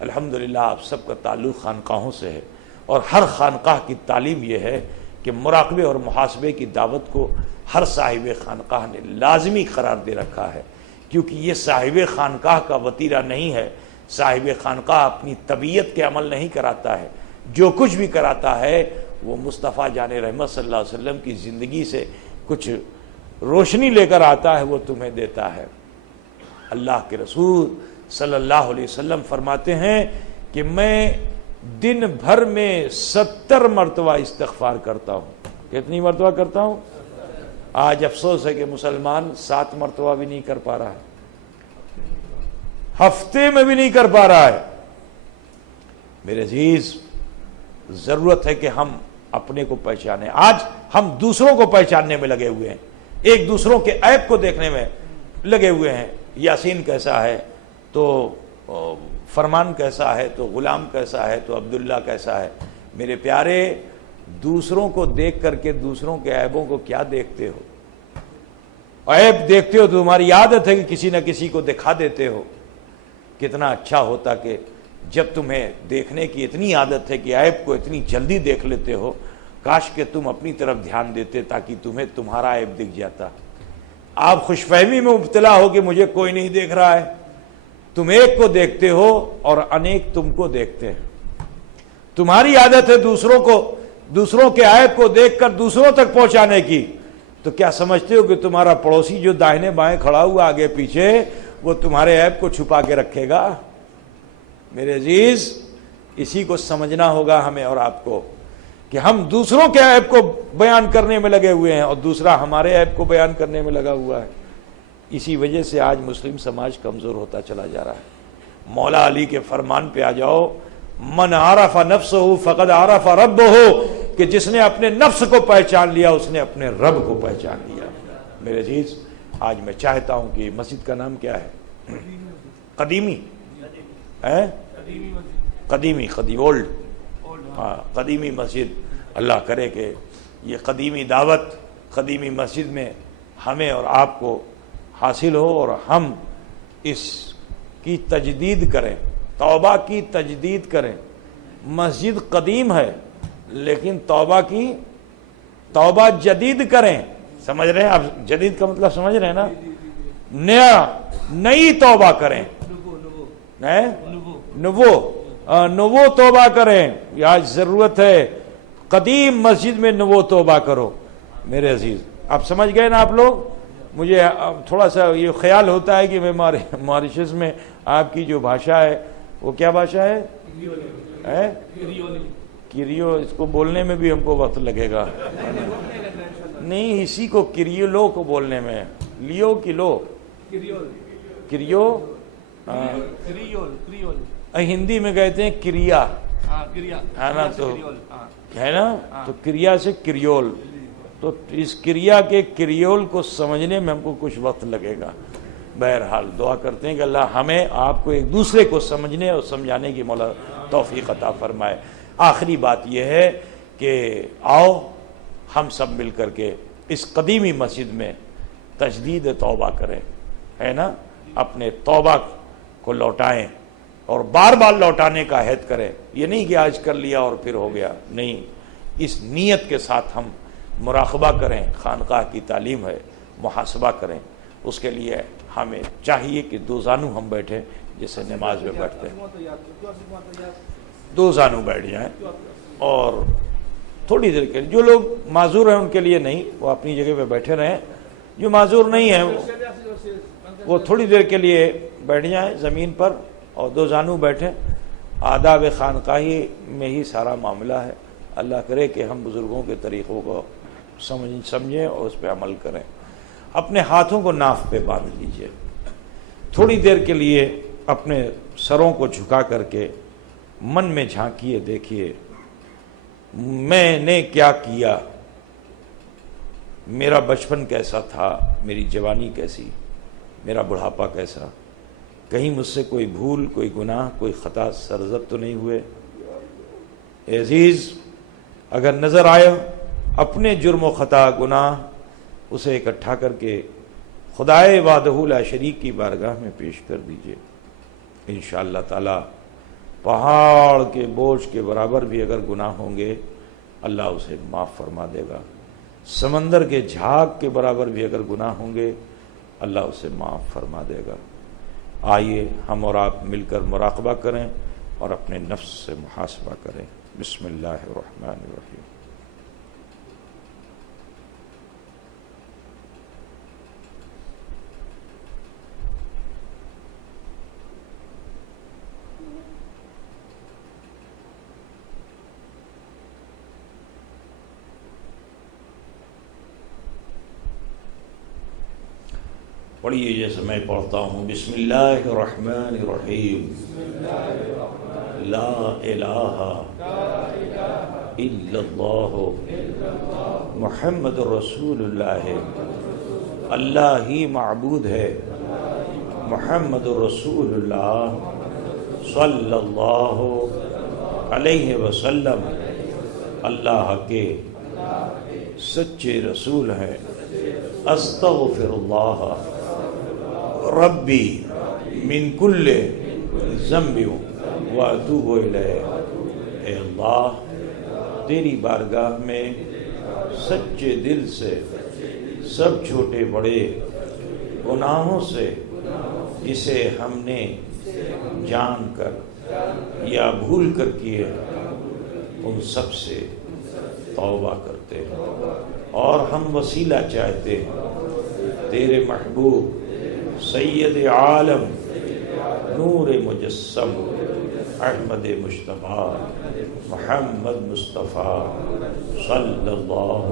الحمدللہ آپ سب کا تعلق خانقاہوں سے ہے، اور ہر خانقاہ کی تعلیم یہ ہے کہ مراقبے اور محاسبے کی دعوت کو ہر صاحب خانقاہ نے لازمی قرار دے رکھا ہے، کیونکہ یہ صاحب خانقاہ کا وطیرہ نہیں ہے۔ صاحب خانقاہ اپنی طبیعت کے عمل نہیں کراتا ہے، جو کچھ بھی کراتا ہے وہ مصطفیٰ جان رحمت صلی اللہ علیہ وسلم کی زندگی سے کچھ روشنی لے کر آتا ہے، وہ تمہیں دیتا ہے۔ اللہ کے رسول صلی اللہ علیہ وسلم فرماتے ہیں کہ میں دن بھر میں 70 مرتبہ استغفار کرتا ہوں۔ کتنی مرتبہ کرتا ہوں؟ آج افسوس ہے کہ مسلمان 7 مرتبہ بھی نہیں کر پا رہا ہے، ہفتے میں بھی نہیں کر پا رہا ہے۔ میرے عزیز، ضرورت ہے کہ ہم اپنے کو پہچانیں۔ آج ہم دوسروں کو پہچاننے میں لگے ہوئے ہیں، ایک دوسروں کے عیب کو دیکھنے میں لگے ہوئے ہیں۔ یاسین کیسا ہے تو فرمان کیسا ہے، تو غلام کیسا ہے، تو عبداللہ کیسا ہے۔ میرے پیارے، دوسروں کو دیکھ کر کے دوسروں کے عیبوں کو کیا دیکھتے ہو؟ عیب دیکھتے ہو تو تمہاری عادت ہے کہ کسی نہ کسی کو دکھا دیتے ہو۔ کتنا اچھا ہوتا کہ جب تمہیں دیکھنے کی اتنی عادت ہے کہ عیب کو اتنی جلدی دیکھ لیتے ہو، کاش کہ تم اپنی طرف دھیان دیتے تاکہ تمہیں تمہارا عیب دکھ جاتا۔ آپ خوش فہمی میں مبتلا ہو کہ مجھے کوئی نہیں دیکھ رہا ہے، تم ایک کو دیکھتے ہو اور انیک تم کو دیکھتے ہیں۔ تمہاری عادت ہے دوسروں کے عیب کو دیکھ کر دوسروں تک پہنچانے کی، تو کیا سمجھتے ہو کہ تمہارا پڑوسی جو داہنے بائیں کھڑا ہوا آگے پیچھے، وہ تمہارے عیب کو چھپا کے رکھے گا؟ میرے عزیز، اسی کو سمجھنا ہوگا ہمیں اور آپ کو کہ ہم دوسروں کے عیب کو بیان کرنے میں لگے ہوئے ہیں اور دوسرا ہمارے عیب کو بیان کرنے میں لگا ہوا ہے۔ اسی وجہ سے آج مسلم سماج کمزور ہوتا چلا جا رہا ہے۔ مولا علی کے فرمان پہ آ جاؤ، من عرف نفسہ فقد عرف ربہ، کہ جس نے اپنے نفس کو پہچان لیا اس نے اپنے رب کو پہچان لیا۔ میرے عزیز، آج میں چاہتا ہوں کہ مسجد کا نام کیا ہے؟ قدیمی ہے، قدیمی اولڈ، ہاں قدیمی مسجد۔ اللہ کرے کہ یہ قدیمی دعوت قدیمی مسجد میں ہمیں اور آپ کو حاصل ہو اور ہم اس کی تجدید کریں، توبہ کی تجدید کریں۔ مسجد قدیم ہے لیکن توبہ جدید کریں۔ سمجھ رہے ہیں آپ؟ جدید کا مطلب سمجھ رہے ہیں نا؟ نئی توبہ کریں، نوو توبہ کریں۔ آج ضرورت ہے قدیم مسجد میں نوو توبہ کرو۔ میرے عزیز، آپ سمجھ گئے نا آپ لوگ؟ مجھے تھوڑا سا یہ خیال ہوتا ہے کہ میں ماریشس میں آپ کی جو بھاشا ہے وہ کیا بھاشا ہے؟ کریو، اس کو بولنے میں بھی ہم کو وقت لگے گا۔ نہیں، اسی کو کریولو کو بولنے میں، لیو کی لو، کریو، ہندی میں کہتے ہیں کریا، ہے نا؟ تو ہے نا، تو کریا سے کریول، تو اس کریا کے کریول کو سمجھنے میں ہم کو کچھ وقت لگے گا۔ بہرحال دعا کرتے ہیں کہ اللہ ہمیں آپ کو ایک دوسرے کو سمجھنے اور سمجھانے کی مولا توفیق عطا فرمائے۔ آخری بات یہ ہے کہ آؤ ہم سب مل کر کے اس قدیمی مسجد میں تجدید توبہ کریں، ہے نا؟ اپنے توبہ کو لوٹائیں اور بار بار لوٹانے کا عہد کریں۔ یہ نہیں کہ آج کر لیا اور پھر ہو گیا، نہیں، اس نیت کے ساتھ ہم مراقبہ کریں۔ خانقاہ کی تعلیم ہے، محاسبہ کریں۔ اس کے لیے ہمیں چاہیے کہ دو زانو ہم بیٹھیں، جیسے نماز میں بیٹھتے ہیں، دو زانو بیٹھ جائیں اور تھوڑی دیر کے لیے، جو لوگ معذور ہیں ان کے لیے نہیں، وہ اپنی جگہ پہ بیٹھے رہیں، جو معذور نہیں ہیں وہ تھوڑی دیر کے لیے بیٹھ جائیں زمین پر اور دو زانو بیٹھیں۔ آداب خانقاہی میں ہی سارا معاملہ ہے۔ اللہ کرے کہ ہم بزرگوں کے طریقوں کو سمجھیں اور اس پہ عمل کریں۔ اپنے ہاتھوں کو ناف پہ باندھ لیجئے، تھوڑی دیر کے لیے اپنے سروں کو جھکا کر کے من میں جھانکیے، دیکھیے میں نے کیا کیا، میرا بچپن کیسا تھا، میری جوانی کیسی، میرا بڑھاپا کیسا، کہیں مجھ سے کوئی بھول، کوئی گناہ، کوئی خطا سرزد تو نہیں ہوئے۔ اے عزیز، اگر نظر آئے اپنے جرم و خطا گناہ، اسے اکٹھا کر کے خدائے وحدہ لا شریک کی بارگاہ میں پیش کر دیجئے۔ انشاءاللہ تعالی پہاڑ کے بوجھ کے برابر بھی اگر گناہ ہوں گے اللہ اسے معاف فرما دے گا، سمندر کے جھاگ کے برابر بھی اگر گناہ ہوں گے اللہ اسے معاف فرما دے گا۔ آئیے ہم اور آپ مل کر مراقبہ کریں اور اپنے نفس سے محاسبہ کریں۔ بسم اللہ الرحمن الرحیم۔ پڑھیے جیسے میں پڑھتا ہوں۔ بسم اللہ الرحمن الرحیم۔ لا الہ الا اللہ محمد رسول اللہ، اللہ ہی معبود ہے، محمد رسول اللہ صلی اللہ علیہ وسلم اللہ کے سچے رسول ہیں۔ استغفر اللہ ربی من کل ذنب واتوب الیہ۔ اے اللہ تیری بارگاہ میں سچے دل سے سب چھوٹے بڑے گناہوں سے جسے ہم نے جان کر یا بھول کر کیے ان سب سے توبہ کرتے ہیں، اور ہم وسیلہ چاہتے ہیں تیرے محبوب سید عالم نور مجسم احمد مجتبیٰ محمد مصطفیٰ صلی اللہ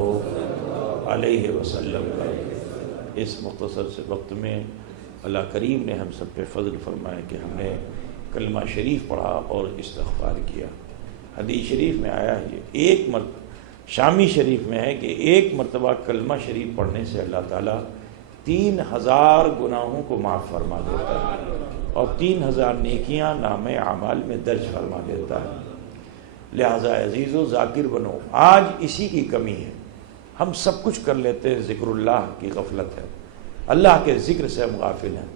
علیہ وسلم کا۔ اس مختصر سے وقت میں اللہ کریم نے ہم سب پہ فضل فرمایا کہ ہم نے کلمہ شریف پڑھا اور استغفار کیا۔ حدیث شریف میں آیا ہے ایک شامی شریف میں ہے کہ ایک مرتبہ کلمہ شریف پڑھنے سے اللہ تعالیٰ 3000 گناہوں کو معاف فرما دیتا ہے اور 3000 نیکیاں نامہ اعمال میں درج فرما دیتا ہے۔ لہٰذا عزیزو ذاکر بنو۔ آج اسی کی کمی ہے، ہم سب کچھ کر لیتے ہیں، ذکر اللہ کی غفلت ہے، اللہ کے ذکر سے ہم غافل ہیں۔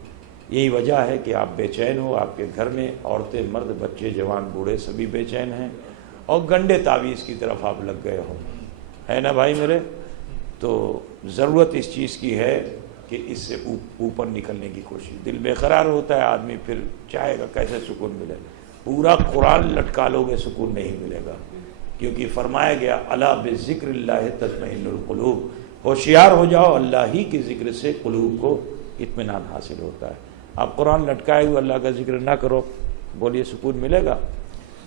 یہی وجہ ہے کہ آپ بے چین ہو، آپ کے گھر میں عورتیں مرد بچے جوان بوڑھے سبھی بے چین ہیں، اور گنڈے تعویذ کی طرف آپ لگ گئے ہو، ہے نا بھائی میرے؟ تو ضرورت اس چیز کی ہے کہ اس سے اوپر نکلنے کی کوشش۔ دل بے قرار ہوتا ہے آدمی، پھر چاہے گا کیسے سکون ملے، پورا قرآن لٹکا لو گے سکون نہیں ملے گا، کیونکہ فرمایا گیا الا بذکر اللہ تطمئن القلوب، ہوشیار ہو جاؤ، اللہ ہی کے ذکر سے قلوب کو اطمینان حاصل ہوتا ہے۔ آپ قرآن لٹکائے ہوئے اللہ کا ذکر نہ کرو، بولیے سکون ملے گا؟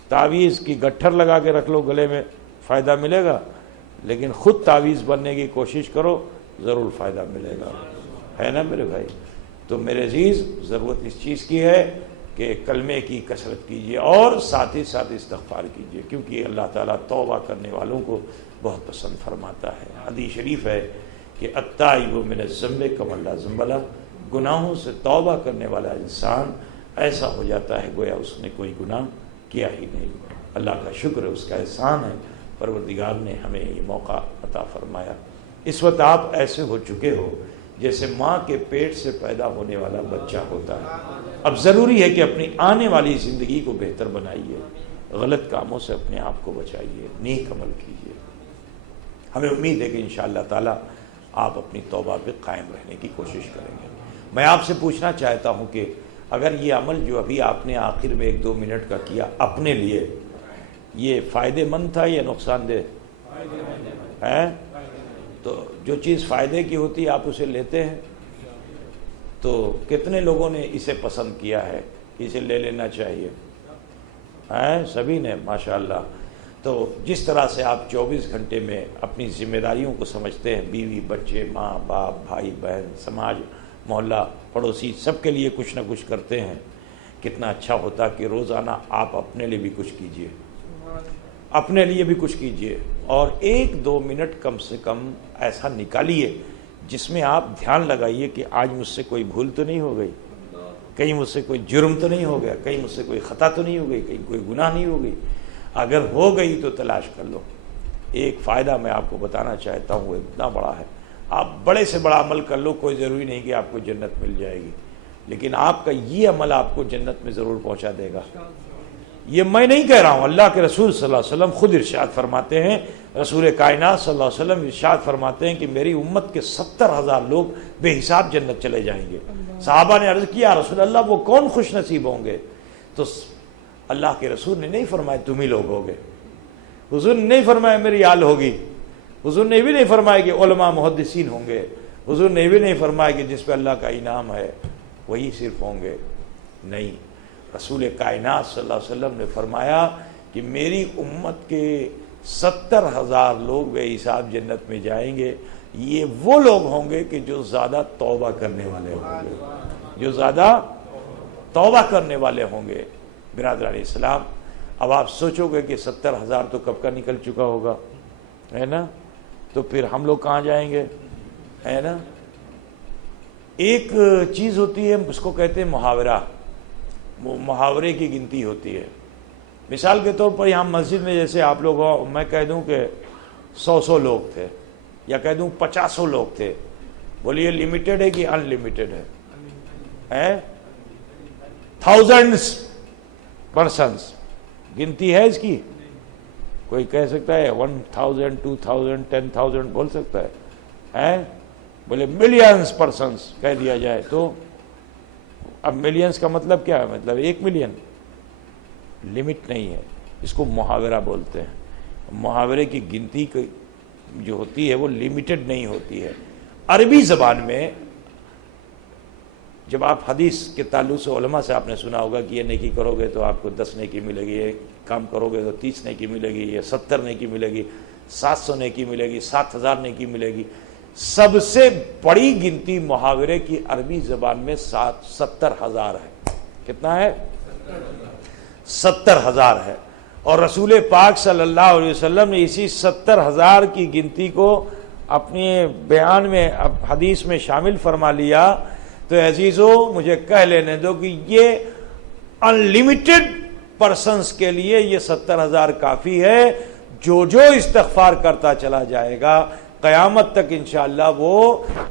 تعویذ کی گٹھر لگا کے رکھ لو گلے میں، فائدہ ملے گا، لیکن خود تعویذ بننے کی کوشش کرو، ضرور فائدہ ملے گا، ہے نا میرے بھائی؟ تو میرے عزیز ضرورت اس چیز کی ہے کہ کلمے کی کثرت کیجیے اور ساتھ ہی ساتھ استغفار کیجیے، کیونکہ اللہ تعالیٰ توبہ کرنے والوں کو بہت پسند فرماتا ہے۔ حدیث شریف ہے کہ التائب من الذنب کمن لا ذنب لہ، گناہوں سے توبہ کرنے والا انسان ایسا ہو جاتا ہے گویا اس نے کوئی گناہ کیا ہی نہیں۔ اللہ کا شکر ہے، اس کا احسان ہے، پروردگار نے ہمیں یہ موقع عطا فرمایا۔ اس وقت آپ ایسے ہو چکے ہو جیسے ماں کے پیٹ سے پیدا ہونے والا بچہ ہوتا ہے۔ اب ضروری ہے کہ اپنی آنے والی زندگی کو بہتر بنائیے، غلط کاموں سے اپنے آپ کو بچائیے، نیک عمل کیجیے۔ ہمیں امید ہے کہ انشاءاللہ تعالی آپ اپنی توبہ پہ قائم رہنے کی کوشش کریں گے۔ میں آپ سے پوچھنا چاہتا ہوں کہ اگر یہ عمل جو ابھی آپ نے آخر میں 1-2 منٹ کا کیا اپنے لیے، یہ فائدے مند تھا یا نقصان دہ ہے؟ تو جو چیز فائدے کی ہوتی ہے آپ اسے لیتے ہیں، تو کتنے لوگوں نے اسے پسند کیا ہے، اسے لے لینا چاہیے؟ سبھی نے ماشاءاللہ۔ تو جس طرح سے آپ 24 گھنٹے میں اپنی ذمہ داریوں کو سمجھتے ہیں، بیوی بچے ماں باپ بھائی بہن سماج محلہ پڑوسی سب کے لیے کچھ نہ کچھ کرتے ہیں، کتنا اچھا ہوتا کہ روزانہ آپ اپنے لیے بھی کچھ کیجئے، اپنے لیے بھی کچھ کیجئے، اور 1-2 منٹ کم سے کم ایسا نکالیے جس میں آپ دھیان لگائیے کہ آج مجھ سے کوئی بھول تو نہیں ہو گئی، کہیں مجھ سے کوئی جرم تو نہیں ہو گیا، کہیں مجھ سے کوئی خطا تو نہیں ہو گئی، کہیں کوئی گناہ نہیں ہو گئی۔ اگر ہو گئی تو تلاش کر لو۔ ایک فائدہ میں آپ کو بتانا چاہتا ہوں، وہ اتنا بڑا ہے، آپ بڑے سے بڑا عمل کر لو، کوئی ضروری نہیں کہ آپ کو جنت مل جائے گی، لیکن آپ کا یہ عمل آپ کو جنت میں ضرور پہنچا دے گا۔ یہ میں نہیں کہہ رہا ہوں، اللہ کے رسول صلی اللہ علیہ وسلم خود ارشاد فرماتے ہیں، رسول کائنات صلی اللہ علیہ وسلم ارشاد فرماتے ہیں کہ میری امت کے 70,000 لوگ بے حساب جنت چلے جائیں گے۔ صحابہ نے عرض کیا رسول اللہ وہ کون خوش نصیب ہوں گے؟ تو اللہ کے رسول نے نہیں فرمایا تم ہی لوگ ہوگے، حضور نے نہیں فرمایا میری آل ہوگی، حضور نے بھی نہیں فرمایا کہ علماء محدثین ہوں گے، حضور نے بھی نہیں فرمایا کہ جس پہ اللہ کا انعام ہے وہی صرف ہوں گے، نہیں، رسول کائنات صلی اللہ علیہ وسلم نے فرمایا کہ میری امت کے 70,000 لوگ بے حساب جنت میں جائیں گے، یہ وہ لوگ ہوں گے کہ جو زیادہ توبہ کرنے والے ہوں گے، جو زیادہ توبہ کرنے والے ہوں گے۔ برادران اسلام، اب آپ سوچو گے کہ 70,000 تو کب کا نکل چکا ہوگا، ہے نا؟ تو پھر ہم لوگ کہاں جائیں گے، ہے نا؟ ایک چیز ہوتی ہے اس کو کہتے ہیں محاورہ، محاورے کی گنتی ہوتی ہے۔ مثال کے طور پر یہاں مسجد میں جیسے آپ لوگ ہو، میں کہہ دوں کہ 100 لوگ تھے یا کہہ دوں 50 لوگ تھے، بولیے لمیٹڈ ہے کہ ان لمیٹڈ ہے؟ تھاؤزنڈس پرسنس گنتی ہے اس کی؟ کوئی کہہ سکتا ہے 1000 2000 10,000 بول سکتا ہے؟ بولے ملینز پرسنس کہہ دیا جائے تو اب ملینز کا مطلب کیا ہے؟ مطلب 1 ملین، لمٹ نہیں ہے، اس کو محاورہ بولتے ہیں۔ محاورے کی گنتی جو ہوتی ہے وہ لمیٹڈ نہیں ہوتی ہے۔ عربی زبان میں جب آپ حدیث کے تعلق سے علماء سے آپ نے سنا ہوگا کہ یہ نیکی کرو گے تو آپ کو 10 نیکی ملے گی، یہ کام کرو گے تو 30 نیکی ملے گی، یہ 70 نیکی ملے گی، 700 نیکی ملے گی، 7,000 نیکی ملے گی۔ سب سے بڑی گنتی محاورے کی عربی زبان میں 70,000 ہے۔ کتنا ہے؟ 70,000 ہے۔ اور رسول پاک صلی اللہ علیہ وسلم نے اسی 70,000 کی گنتی کو اپنے بیان میں حدیث میں شامل فرما لیا۔ تو عزیزو مجھے کہہ لینے دو کہ یہ انلیمیٹڈ پرسنس کے لیے یہ 70,000 کافی ہے۔ جو استغفار کرتا چلا جائے گا قیامت تک انشاءاللہ وہ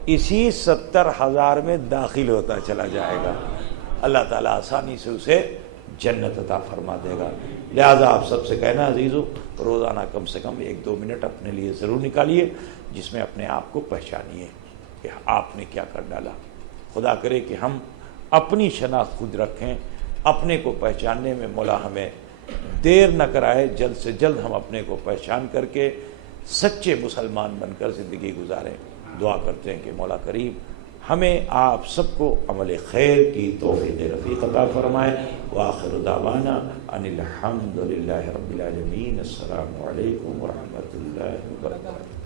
اسی 70,000 میں داخل ہوتا چلا جائے گا، اللہ تعالیٰ آسانی سے اسے جنت عطا فرما دے گا۔ لہذا آپ سب سے کہنا عزیزو، روزانہ کم سے کم 1-2 منٹ اپنے لیے ضرور نکالیے جس میں اپنے آپ کو پہچانیے کہ آپ نے کیا کر ڈالا۔ خدا کرے کہ ہم اپنی شناخت خود رکھیں، اپنے کو پہچاننے میں مولا ہمیں دیر نہ کرائے، جلد سے جلد ہم اپنے کو پہچان کر کے سچے مسلمان بن کر زندگی گزاریں۔ دعا کرتے ہیں کہ مولا کریم ہمیں آپ سب کو عمل خیر کی توفیق رفیق عطا فرمائے۔ وآخر دعوانا ان الحمد للہ رب العالمین۔ السلام علیکم ورحمۃ اللہ وبرکاتہ۔